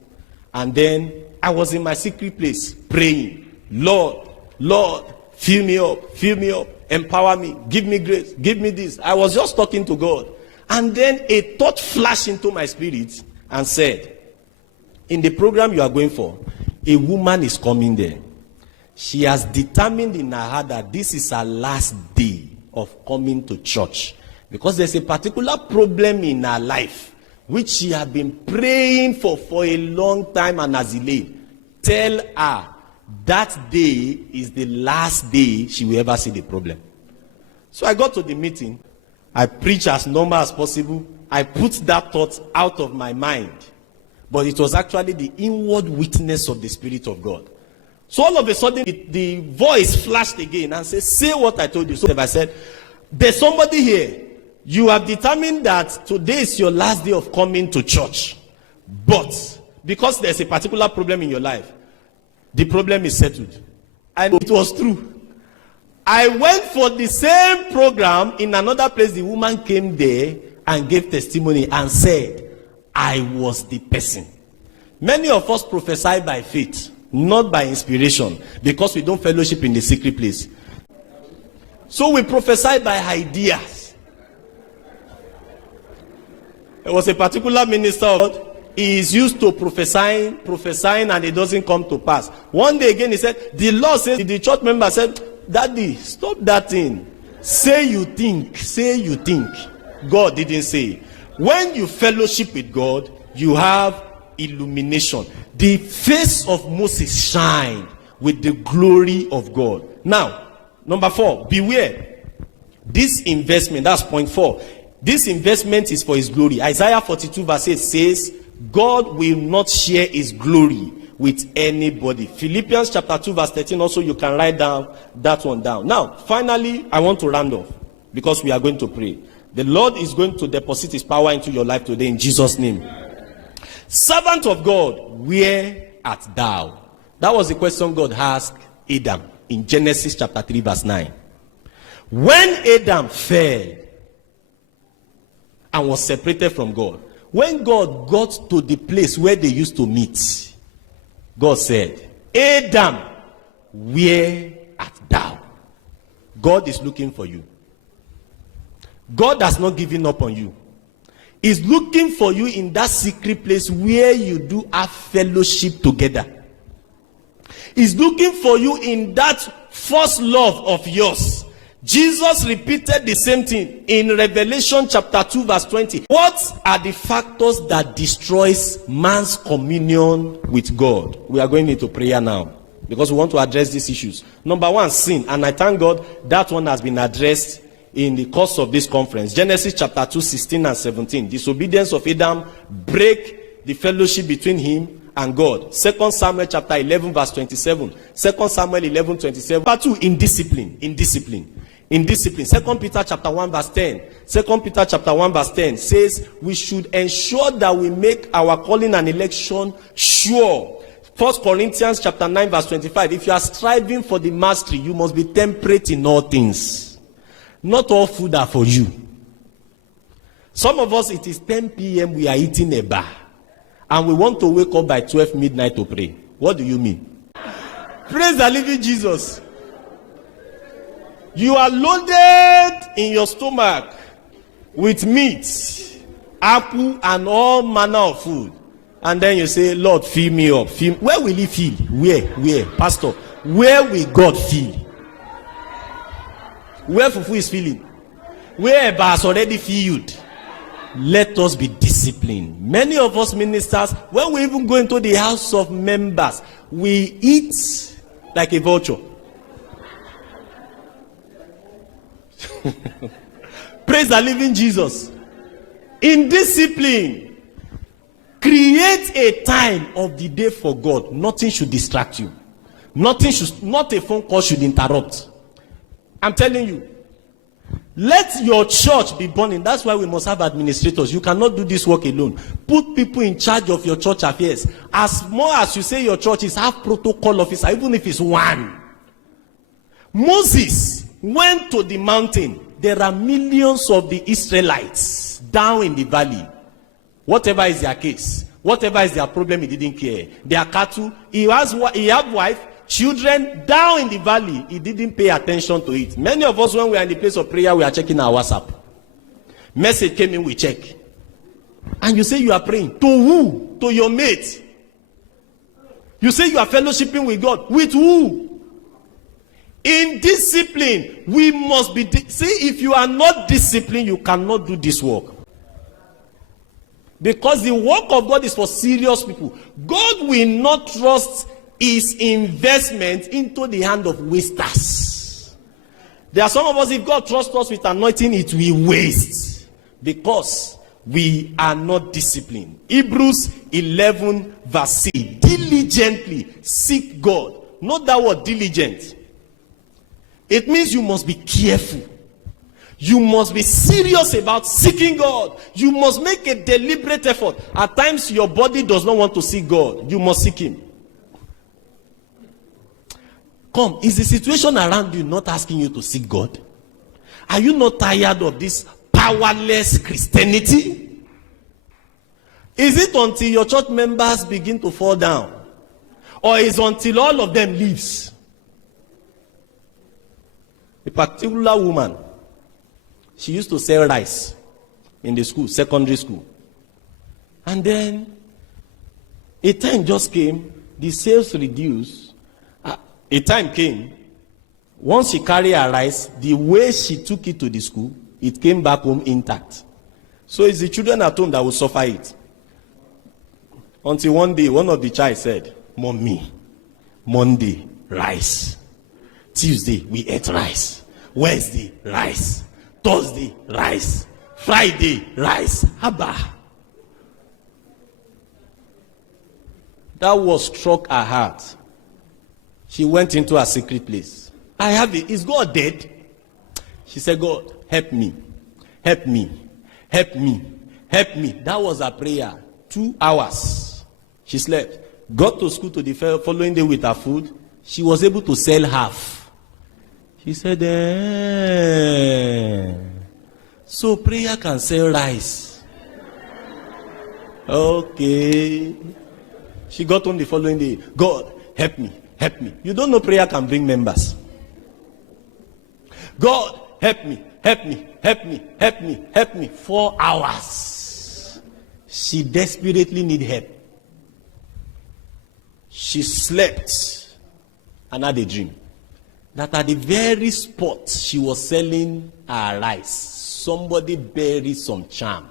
And then I was in my secret place praying, Lord, fill me up. Empower me, give me grace, give me this. I was just talking to God. And then a thought flashed into my spirit and said, in the program you are going for, a woman is coming there. She has determined in her heart that this is her last day of coming to church. Because there's a particular problem in her life, which she has been praying for a long time and has delayed. Tell her that day is the last day she will ever see the problem. So I got to the meeting. I preached as normal as possible. I put that thought out of my mind. But it was actually the inward witness of the Spirit of God. So all of a sudden, the voice flashed again and said, say what I told you. So I said, there's somebody here. You have determined that today is your last day of coming to church. But because there's a particular problem in your life, the problem is settled. And it was true. I went for the same program in another place. The woman came there and gave testimony and said, I was the person. Many of us prophesy by faith, not by inspiration, because we don't fellowship in the secret place. So we prophesy by ideas. There was a particular minister of God. He is used to prophesying, and it doesn't come to pass. One day again, he said, the Lord says, the church member said, Daddy, stop that thing. Say you think. God didn't say. When you fellowship with God, you have illumination. The face of Moses shined with the glory of God. Now, number 4, beware. This investment, that's point 4. This investment is for his glory. Isaiah 42 verse 8 says, God will not share his glory with anybody. Philippians chapter 2 verse 13 also, you can write down that one down. Now, finally, I want to round off because we are going to pray. The Lord is going to deposit his power into your life today in Jesus' name. Servant of God, where art thou? That was the question God asked Adam in Genesis chapter 3 verse 9. When Adam fell and was separated from God, when God got to the place where they used to meet, God said, Adam, where art thou? God is looking for you. God has not given up on you. He's looking for you in that secret place where you do have fellowship together. He's looking for you in that first love of yours. Jesus repeated the same thing in Revelation chapter 2 verse 20. What are the factors that destroys man's communion with God? We are going into prayer now because we want to address these issues. Number 1, sin. And I thank God that one has been addressed in the course of this conference. Genesis chapter 2, 16 and 17. Disobedience of Adam break the fellowship between him and God. 2 Samuel chapter 11 verse 27. 2 Samuel 11, 27. Number 2, indiscipline. 2 Peter chapter 1 verse 10. 2 Peter chapter 1 verse 10 says we should ensure that we make our calling and election sure. 1 Corinthians chapter 9 verse 25. If you are striving for the mastery, you must be temperate in all things. Not all food are for you. Some of us, it is 10 p.m. we are eating a bar. And we want to wake up by 12 midnight to pray. What do you mean? Praise the living Jesus. You are loaded in your stomach with meat, apple, and all manner of food. And then you say, Lord, fill me up. Where will he fill? Where? Pastor, where will God fill? Where Fufu is filling? Where Eba has already filled? Let us be disciplined. Many of us ministers, when we even go into the house of members, we eat like a vulture. Praise the living Jesus. In discipline, create a time of the day for God. Nothing should distract you. Not a phone call should interrupt. I'm telling you. Let your church be burning. That's why we must have administrators. You cannot do this work alone. Put people in charge of your church affairs. As more as you say your church is, have protocol officer, even if it's one. Moses went to the mountain. There are millions of the Israelites down in the valley. Whatever is their case, whatever is their problem, he didn't care. Their cattle, he had wife, children down in the valley. He didn't pay attention to it. Many of us, when we are in the place of prayer, we are checking our WhatsApp. Message came in, we check. And you say you are praying. To who? To your mate. You say you are fellowshipping with God. With who? In discipline, we must be. See, if you are not disciplined, you cannot do this work. Because the work of God is for serious people. God will not trust his investment into the hand of wasters. There are some of us, if God trusts us with anointing, it will waste. Because we are not disciplined. Hebrews 11 verse 6. Diligently seek God. Not that word diligent. It means you must be careful. You must be serious about seeking God. You must make a deliberate effort. At times your body does not want to seek God. You must seek him. Come, is the situation around you not asking you to seek God? Are you not tired of this powerless Christianity? Is it until your church members begin to fall down? Or is it until all of them leaves? A particular woman, she used to sell rice in the school, secondary school. And then a time just came, the sales reduced. A time came, once she carried her rice, the way she took it to the school, it came back home intact. So it's the children at home that will suffer it. Until one day, one of the child said, Mommy, Monday, rice. Tuesday, we ate rice. Wednesday, rice. Thursday, rice. Friday, rice. Haba. That was struck her heart. She went into a secret place. I have it. Is God dead? She said, God, help me. Help me. Help me. Help me. That was her prayer. 2 hours. She slept. Got to school to the following day with her food. She was able to sell half. She said, so prayer can sell rice. Okay. She got home the following day. God, help me. Help me. You don't know prayer can bring members. God, help me. Help me. Help me. Help me. Help me. 4 hours. She desperately need help. She slept and had a dream that at the very spot she was selling her rice, somebody buried some charm.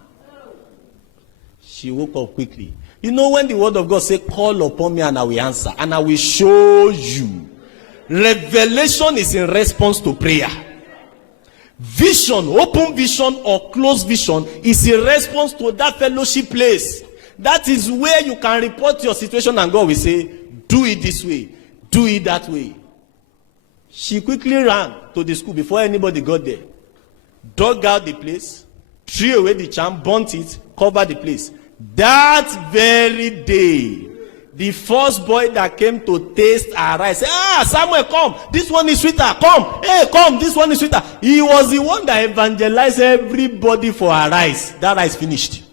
She woke up quickly. You know when the word of God says, call upon me and I will answer and I will show you. Revelation is in response to prayer. Vision, open vision or closed vision is in response to that fellowship place. That is where you can report your situation and God will say, do it this way, do it that way. She quickly ran to the school before anybody got there. Dug out the place, threw away the charm, burnt it, covered the place. That very day, the first boy that came to taste her rice said, Samuel, come. This one is sweeter. Come. Hey, come. This one is sweeter. He was the one that evangelized everybody for her rice. That rice finished.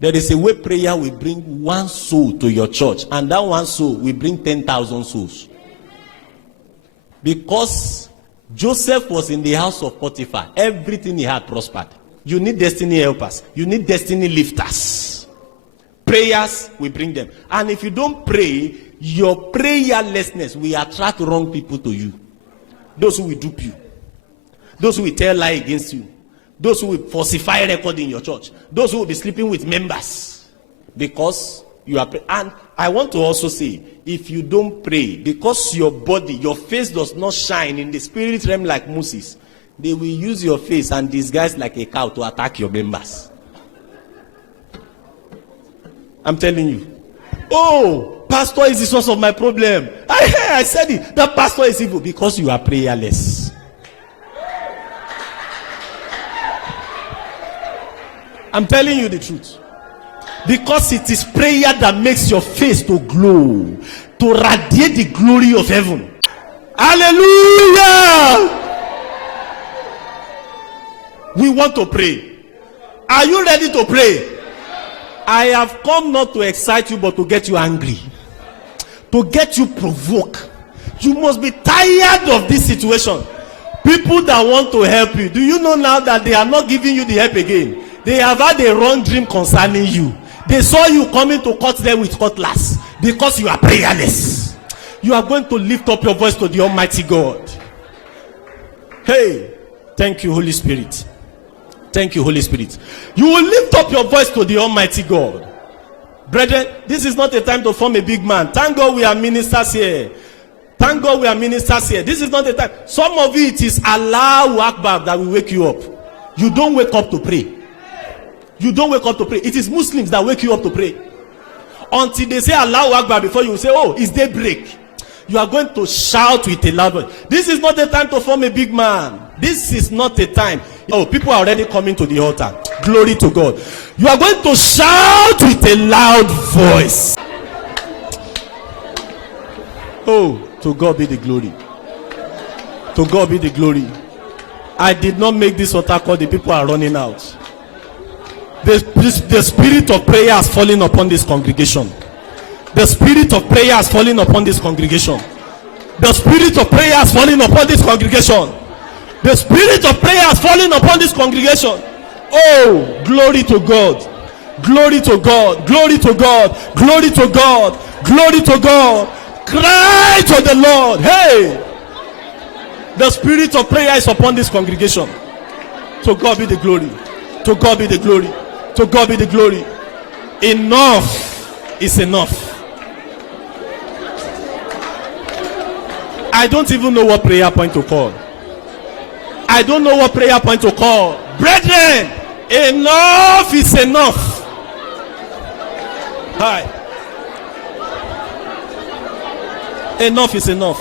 There is a way prayer will bring one soul to your church, and that one soul will bring 10,000 souls. Because Joseph was in the house of Potiphar, everything he had prospered. You need destiny helpers. You need destiny lifters. Prayers will bring them. And if you don't pray, your prayerlessness will attract wrong people to you. Those who will dupe you. Those who will tell lie against you. Those who will falsify record in your church. Those who will be sleeping with members. Because you are praying. And I want to also say, if you don't pray, because your body, your face does not shine in the spirit realm like Moses, they will use your face and disguise like a cow to attack your members. I'm telling you. Oh, pastor is the source of my problem. I said it. That pastor is evil because you are prayerless. I'm telling you the truth. Because it is prayer that makes your face to glow, to radiate the glory of heaven. Hallelujah! We want to pray. Are you ready to pray? I have come not to excite you, but to get you angry, to get you provoked. You must be tired of this situation. People that want to help you, do you know now that they are not giving you the help again? They have had a wrong dream concerning you. They saw you coming to cut them with cutlass because you are prayerless. You are going to lift up your voice to the Almighty God. Hey, thank you, Holy Spirit. Thank you, Holy Spirit. You will lift up your voice to the Almighty God. Brethren, this is not a time to form a big man. Thank God we are ministers here. Thank God we are ministers here. This is not the time. Some of you, it is Allahu Akbar that will wake you up. You don't wake up to pray. You don't wake up to pray. It is Muslims that wake you up to pray. Until they say Allahu Akbar before you say, oh, it's daybreak. You are going to shout with a loud voice. This is not the time to form a big man. This is not the time. Oh, people are already coming to the altar. Glory to God. You are going to shout with a loud voice. Oh, to God be the glory. To God be the glory. I did not make this altar call. The people are running out. The spirit of prayer has fallen upon this congregation. The spirit of prayer has fallen upon this congregation. The spirit of prayer has fallen upon this congregation. The spirit of prayer has fallen upon this congregation. Oh, glory to God. Glory to God. Glory to God. Glory to God. Glory to God. Cry to the Lord. Hey, the spirit of prayer is upon this congregation. To God be the glory. To God be the glory. To God be the glory. Enough is enough. I don't even know what prayer point to call. I don't know what prayer point to call. Brethren, enough is enough. Hi. Enough is enough.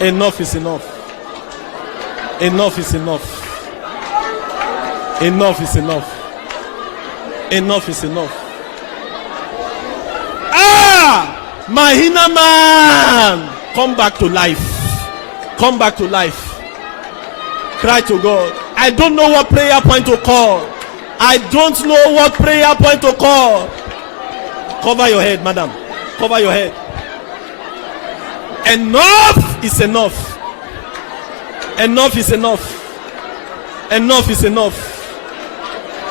Enough is enough. Enough is enough. Enough is enough. Enough is enough. Ah, my inner man, come back to life. Come back to life. Cry to God. I don't know what prayer point to call. I don't know what prayer point to call. Cover your head, madam. Cover your head. Enough is enough. Enough is enough. Enough is enough.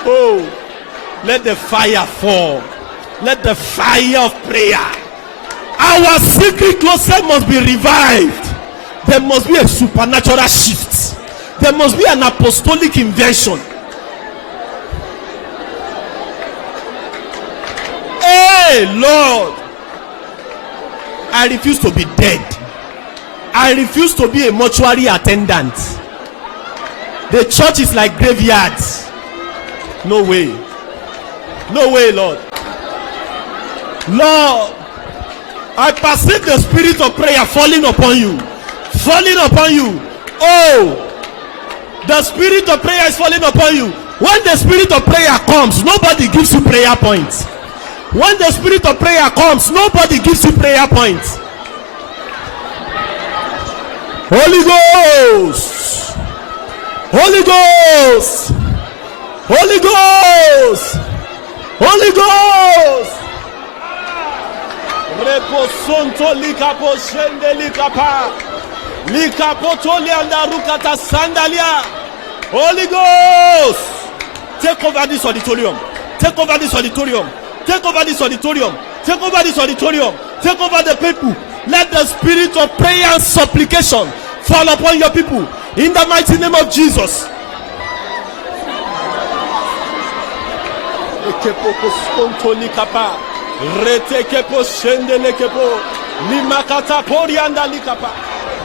Oh, let the fire fall. Let the fire of prayer. Our secret closet must be revived. There must be a supernatural shift. There must be an apostolic invention. Hey, Lord, I refuse to be dead. I refuse to be a mortuary attendant. The church is like graveyards. No way. No way, Lord. Lord, I perceive the spirit of prayer falling upon you. Falling upon you. Oh, the spirit of prayer is falling upon you. When the spirit of prayer comes, nobody gives you prayer points. When the spirit of prayer comes, nobody gives you prayer points. Holy Ghost, Holy Ghost, Holy Ghost, Holy Ghost. Reposonto likapo shende likapa, likapoto lianda rukata sandalia. Holy Ghost, take over this auditorium. Take over this auditorium. Take over this auditorium. Take over this auditorium. Take over the people. Let the spirit of prayer and supplication fall upon your people. In the mighty name of Jesus.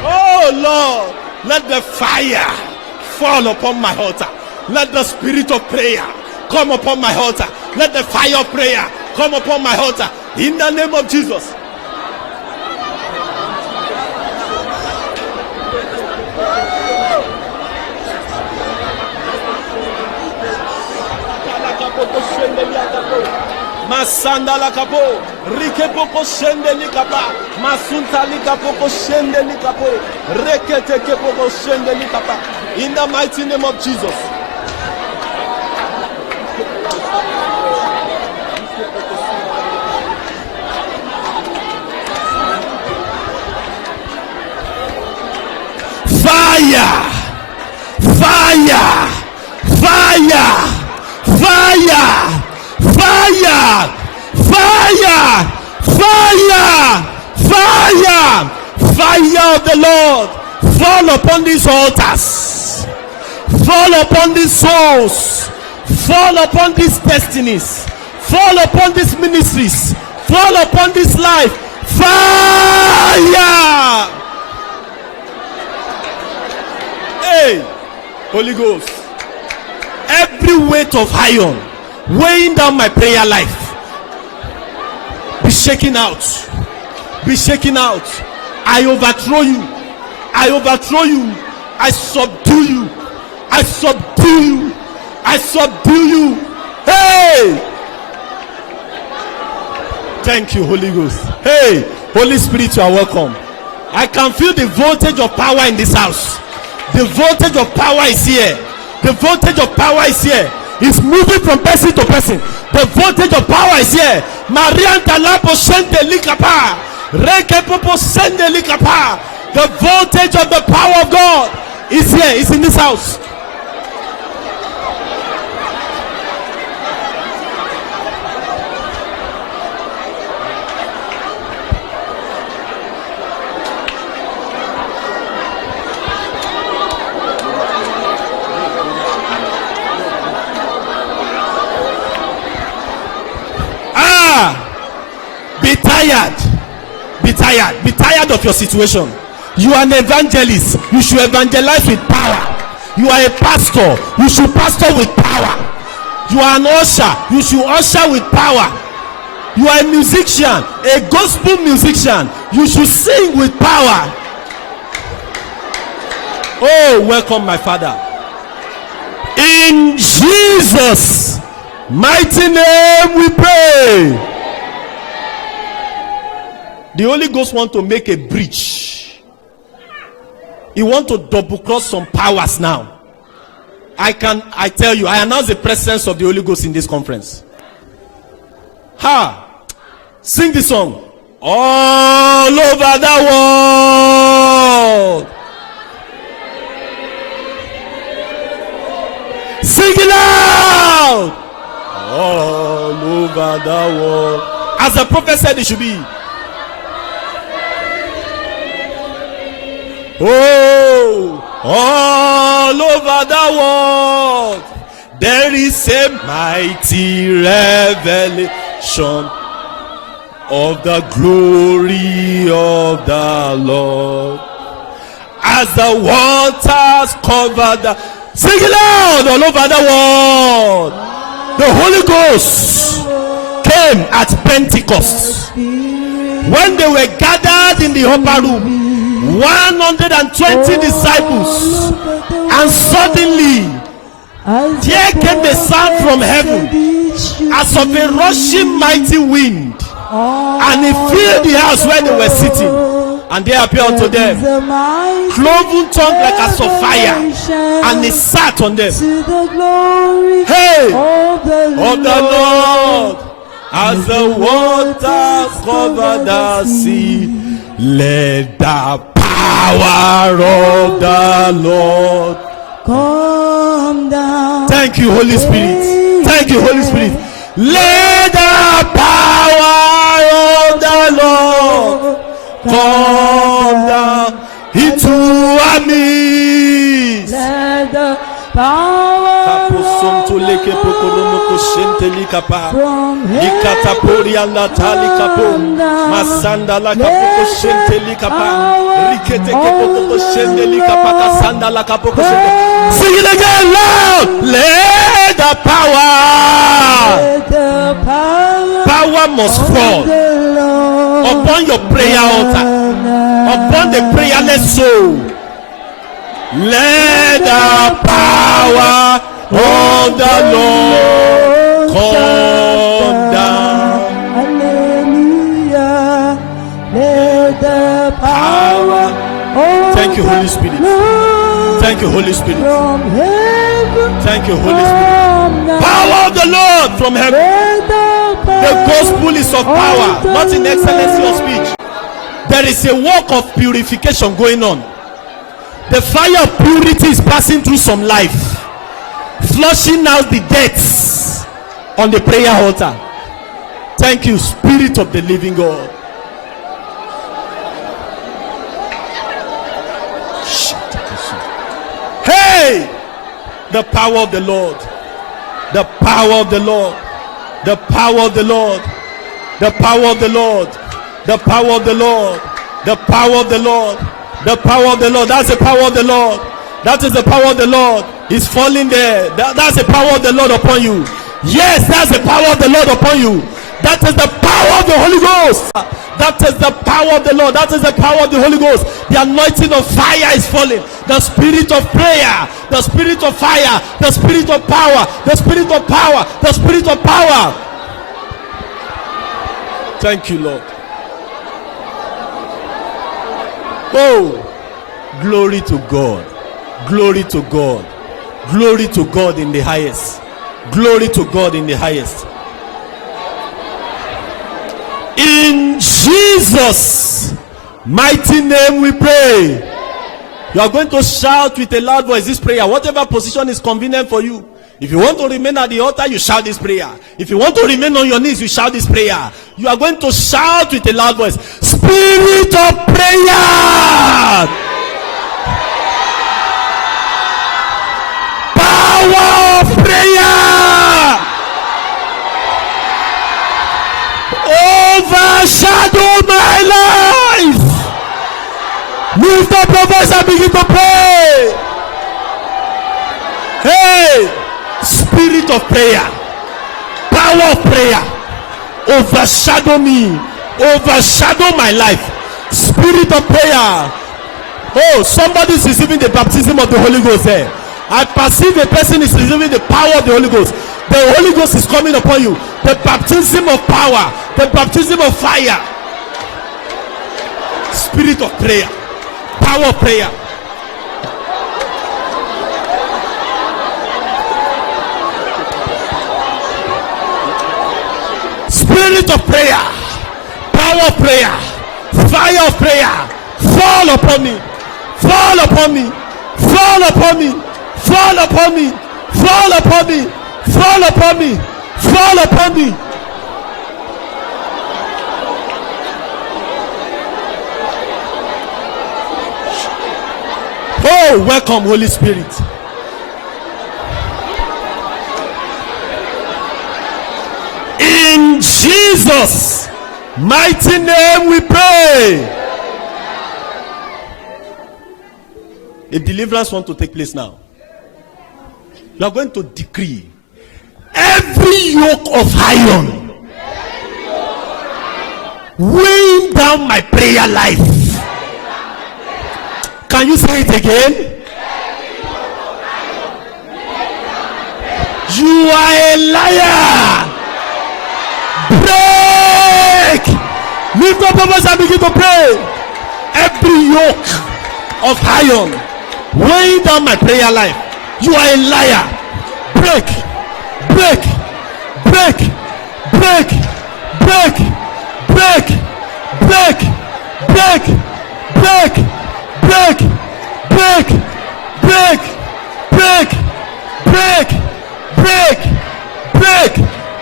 Oh Lord, let the fire fall upon my altar. Let the spirit of prayer come upon my altar. Let the fire of prayer come upon my altar. In the name of Jesus. Masanda la kapo, rikepoko shende likapa, masunta likapoko shende likapo, rekete kepoko shende likapa. In the mighty name of Jesus. Fire! Fire! Fire! Fire! Fire! Fire! Fire! Fire! Fire of the Lord fall upon these altars. Fall upon these souls. Fall upon these destinies. Fall upon these ministries. Fall upon this life. Fire! Hey, Holy Ghost. Every weight of iron weighing down my prayer life, be shaken out. Be shaken out. I overthrow you. I overthrow you. I subdue you. I subdue you. I subdue you. Hey! Thank you, Holy Ghost. Hey, Holy Spirit, you are welcome. I can feel the voltage of power in this house. The voltage of power is here. The voltage of power is here. It's moving from person to person. The voltage of power is here. Marianta lapo sende likapa. Reke popo sende likapa. The voltage of the power of God is here. It's in this house. tired of your situation. You are an evangelist. You should evangelize with power. You are a pastor. You should pastor with power. You are an usher. You should usher with power. You are a musician, a gospel musician. You should sing with power. Oh, welcome, my Father. In Jesus' mighty name we pray. The Holy Ghost want to make a breach. He want to double cross some powers now. I tell you, I announce the presence of the Holy Ghost in this conference. Sing the song. All over the world. Sing it loud. All over the world. As the prophet said it should be. Oh, all over the world there is a mighty revelation of the glory of the Lord. As the waters cover the, sing it loud, all over the world. The Holy Ghost came at Pentecost when they were gathered in the upper room. 120 disciples, and suddenly there came the sound from heaven as of a rushing mighty wind, and it filled the house where they were sitting. And there appeared unto them cloven tongue like as of fire, and it sat on them. Hey, of the Lord, as the waters cover the sea, let the power of the Lord come down. Thank you, Holy Spirit. Thank you, Holy Spirit. Let the power of the Lord come down into our midst. Let the power from heaven sing it again loud. Let the power must fall upon your prayer altar, upon the prayerless soul. Let the power of the Lord come down. Hallelujah. Let the power. Thank you, Holy Spirit. Thank you, Holy Spirit. Thank you, Holy Spirit. Power of the Lord from heaven. The gospel is of power, not in excellency of speech. There is a work of purification going on. The fire of purity is passing through some life, flushing out the debts on the prayer altar. Thank you, Spirit of the living God. Hey, the power of the Lord, the power of the Lord, the power of the Lord, the power of the Lord, the power of the Lord, the power of the Lord, the power of the Lord. That's the power of the Lord. That is the power of the Lord. It's falling there. That's the power of the Lord upon you. Yes, that's the power of the Lord upon you. That is the power of the Holy Ghost. That is the power of the Lord. That is the power of the Holy Ghost. The anointing of fire is falling. The spirit of prayer, the spirit of fire, the spirit of power, the spirit of power, the spirit of power. Thank you, Lord. Oh, glory to God. Glory to God. Glory to God in the highest. Glory to God in the highest. In Jesus' mighty name we pray. You are going to shout with a loud voice this prayer, whatever position is convenient for you. If you want to remain at the altar, you shout this prayer. If you want to remain on your knees, you shout this prayer. You are going to shout with a loud voice, Spirit of prayer, power of prayer, overshadow my life. Lift up your voice and begin to pray. Hey, spirit of prayer, power of prayer, overshadow me, overshadow my life. Spirit of prayer. Oh, somebody is receiving the baptism of the Holy Ghost there. I perceive a person is receiving the power of the Holy Ghost. The Holy Ghost is coming upon you. The baptism of power, the baptism of fire. Spirit of prayer, power of prayer. Spirit of prayer, power of prayer, fire of prayer. Fall upon me, fall upon me, fall upon me, fall upon me, fall upon me, fall upon me, fall upon me. Oh, welcome, Holy Spirit. In Jesus' mighty name we pray. A deliverance want to take place now. You are going to decree every yoke of iron weighing down my prayer life. Can you say it again? You are a liar. Break. Lift up your voice and begin to pray. Every yoke of iron weighing down my prayer life. You are a liar. Break, break, break, break, break, break, break, break, break, break, break, break, break, break, break, break.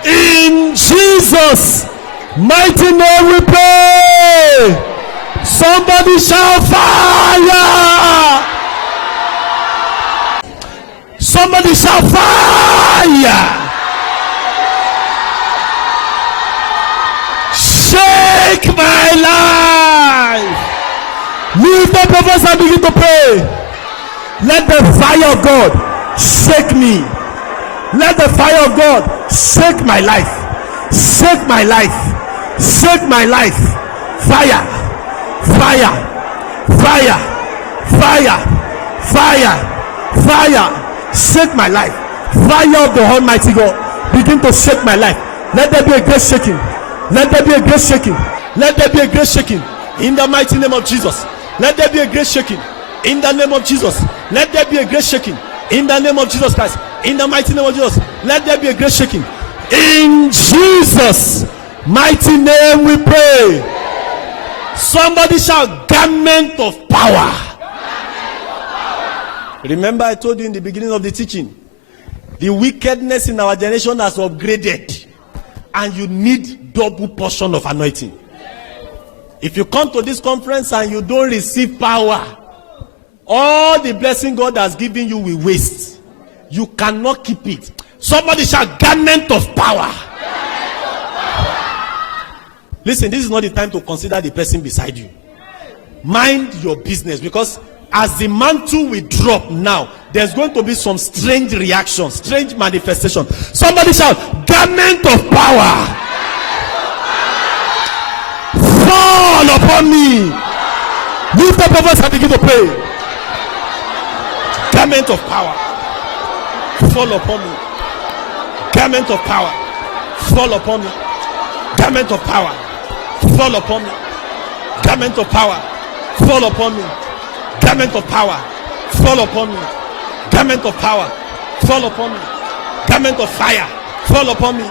In Jesus' mighty name we pray. Somebody shout fire. Somebody shout fire. Shake my life. Lift up your voice and begin to pray. Let the fire of God shake me. Let the fire of God shake my life. Shake my life. Shake my life. Fire. Fire. Fire. Fire. Fire. Fire. Shake my life. Fire of the Almighty God. Begin to shake my life. Let there be a great shaking. Let there be a great shaking. Let there be a great shaking. In the mighty name of Jesus. Let there be a great shaking. In the name of Jesus. Let there be a great shaking. In the name of Jesus Christ. In the mighty name of Jesus. Let there be a great shaking. In Jesus' mighty name we pray. Somebody shout garment of power. Remember I told you in the beginning of the teaching, the wickedness in our generation has upgraded and you need double portion of anointing. If you come to this conference and you don't receive power, all the blessing God has given you will waste. You cannot keep it. Somebody shout garment of power. Listen, this is not the time to consider the person beside you. Mind your business, because as the mantle will drop now, there's going to be some strange reaction, strange manifestation. Somebody shout garment of power. Fall upon me. Lift up your voice and begin to pray. Garment of power. Fall upon me. Garment of power. Fall upon me. Garment of power. Fall upon me. Garment of power. Fall upon me. Garment of power. Fall upon me. Garment of power. Fall upon me. Garment of fire. Fall upon me.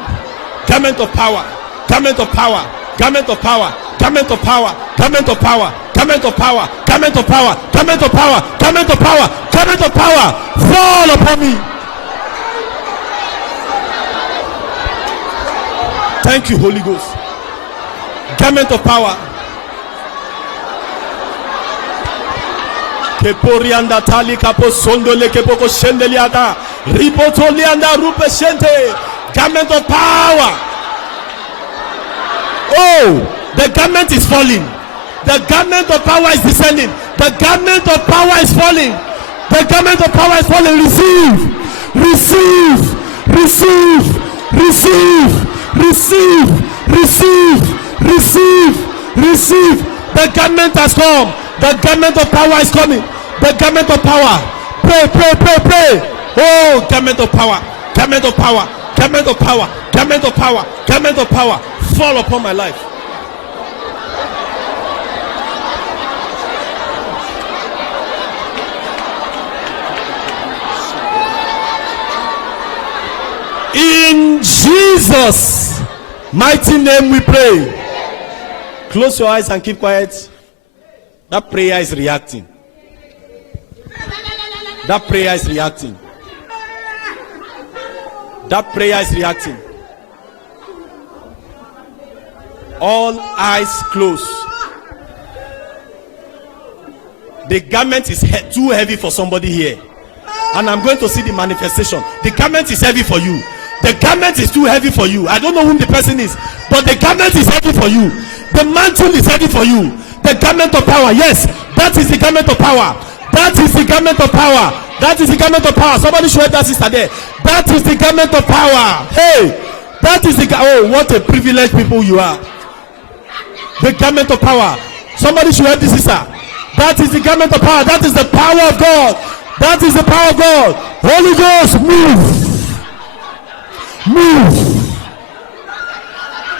Garment of power. Garment of power. Garment of power. Garment of power. Garment of power. Garment of power. Garment of power. Garment of power. Garment of power. Garment of power. Fall upon me. Thank you, Holy Ghost. Garment of power. Keporianda tali kapo sondole kepoko shendeliada ripotolianda rupe shente. Garment of power. Oh, the garment is falling. The garment of power is descending. The garment of power is falling. The garment of power is falling. Receive, receive, receive, receive, receive, receive, receive, receive. The garment has come. The garment of power is coming. The garment of power. Pray, pray, pray, pray. Oh, garment of power, garment of power, garment of power, garment of power, garment of power. Fall upon my life. In Jesus' mighty name we pray. Close your eyes and keep quiet. That prayer is reacting. That prayer is reacting. That prayer is reacting. All eyes closed. The garment is too heavy for somebody here. And I'm going to see the manifestation. The garment is heavy for you. The garment is too heavy for you. I don't know whom the person is, but the garment is heavy for you. The mantle is heavy for you. The garment of power. Yes, that is the garment of power. That is the garment of power. That is the garment of power. Somebody show that sister there. That is the garment of power. Hey, that is the oh, what a privileged people you are. The garment of power. Somebody should help this sister. That is the garment of power. That is the power of God. That is the power of God. Holy Ghost, move. Move.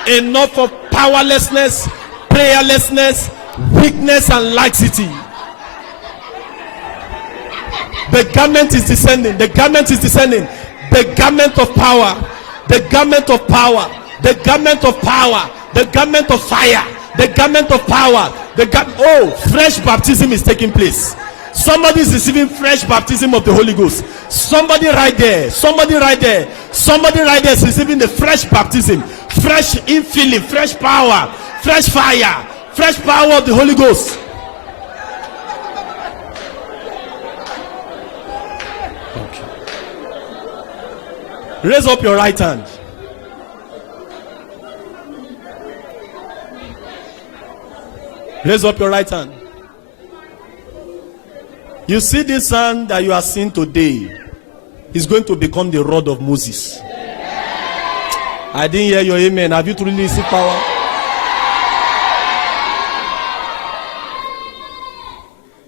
Enough of powerlessness, prayerlessness, weakness, and laxity. The garment is descending. The garment is descending. The garment of power. The garment of power. The garment of power. The garment of fire. The garment of power. Oh, fresh baptism is taking place. Somebody is receiving fresh baptism of the Holy Ghost. Somebody right there. Somebody right there. Somebody right there is receiving the fresh baptism. Fresh infilling. Fresh power. Fresh fire. Fresh power of the Holy Ghost. Raise up your right hand. Raise up your right hand. You see this hand that you are seeing today is going to become the rod of Moses. I didn't hear your amen. Have you truly received power?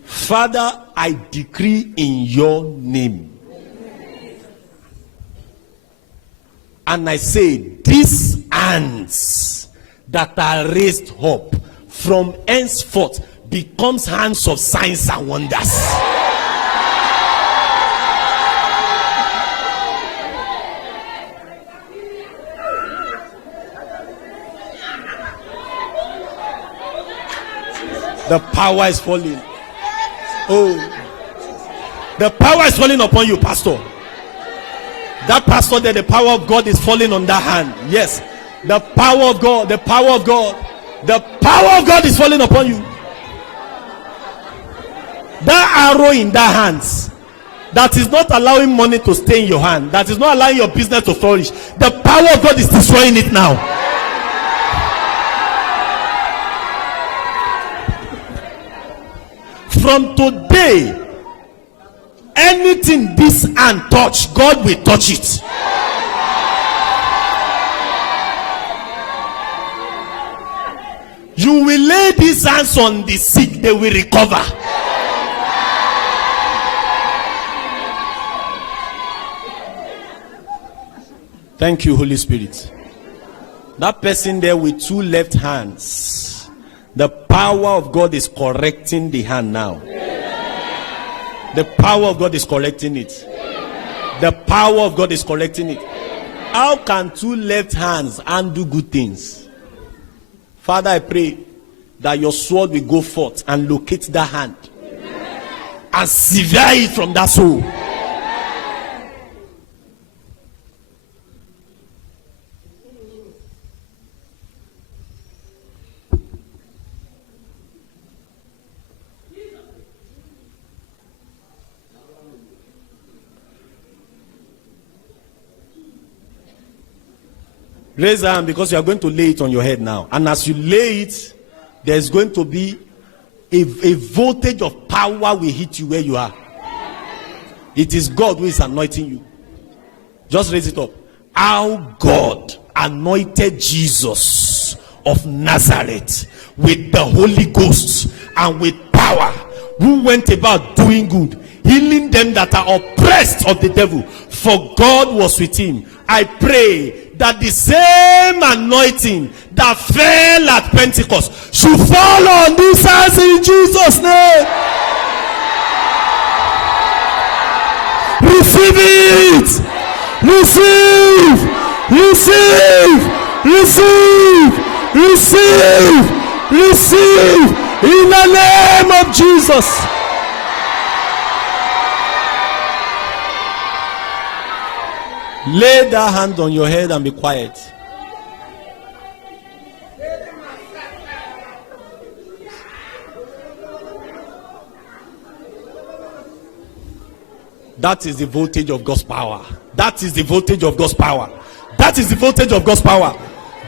Father, I decree in your name. And I say, these hands that are raised up from henceforth becomes hands of signs and wonders. The power is falling. Oh, the power is falling upon you, pastor. That pastor there, the power of God is falling on that hand. Yes, the power of God, the power of God, the power of God is falling upon you. That arrow in that hands, that is not allowing money to stay in your hand, that is not allowing your business to flourish, the power of God is destroying it now. From today, anything this hand touch, God will touch it. You will lay these hands on the sick, they will recover. Thank you, Holy Spirit. That person there with two left hands, the power of God is correcting the hand now. The power of God is correcting it. The power of God is correcting it. How can two left hands undo good things? Father, I pray that your sword will go forth and locate that hand and sever it from that soul. Raise your hand because you are going to lay it on your head now. And as you lay it, there's going to be a voltage of power will hit you where you are. It is God who is anointing you. Just raise it up. How God anointed Jesus of Nazareth with the Holy Ghost and with power, who went about doing good, healing them that are oppressed of the devil, for God was with him. I pray that the same anointing that fell at Pentecost should fall on this house in Jesus' name. Receive it. Receive. Receive. Receive. Receive. Receive. In the name of Jesus. Lay that hand on your head and be quiet. That is the voltage of God's power. That is the voltage of God's power. That is the voltage of God's power.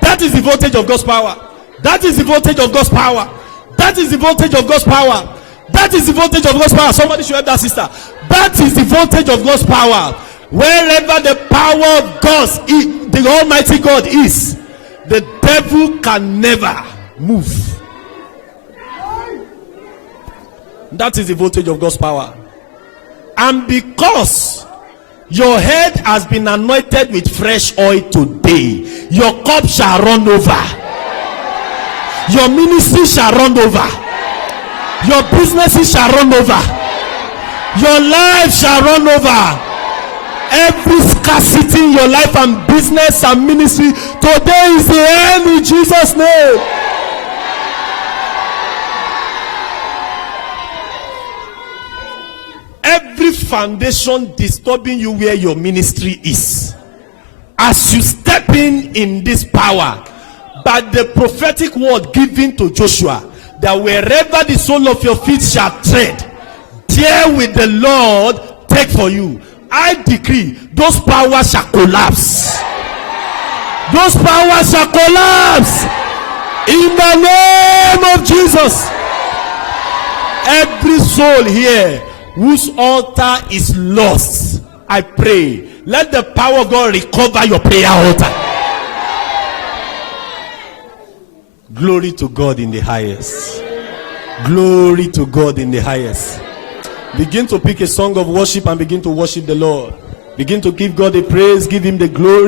That is the voltage of God's power. That is the voltage of God's power. That is the voltage of God's power. That is the voltage of God's power. Somebody should help that sister. That is the voltage of God's power. Wherever the power of God, the Almighty God is, the devil can never move. That is the voltage of God's power. And because your head has been anointed with fresh oil today, your cup shall run over. Your ministry shall run over. Your businesses shall run over. Your life shall run over. Every scarcity in your life and business and ministry, today is the end in Jesus' name. Every foundation disturbing you where your ministry is, as you step in this power, by the prophetic word given to Joshua, that wherever the sole of your feet shall tread, there will the Lord take for you. I decree those powers shall collapse. Those powers shall collapse in the name of Jesus. Every soul here whose altar is lost, I pray, let the power of God recover your prayer altar. Glory to God in the highest. Glory to God in the highest. Begin to pick a song of worship and begin to worship the Lord. Begin to give God the praise, give him the glory.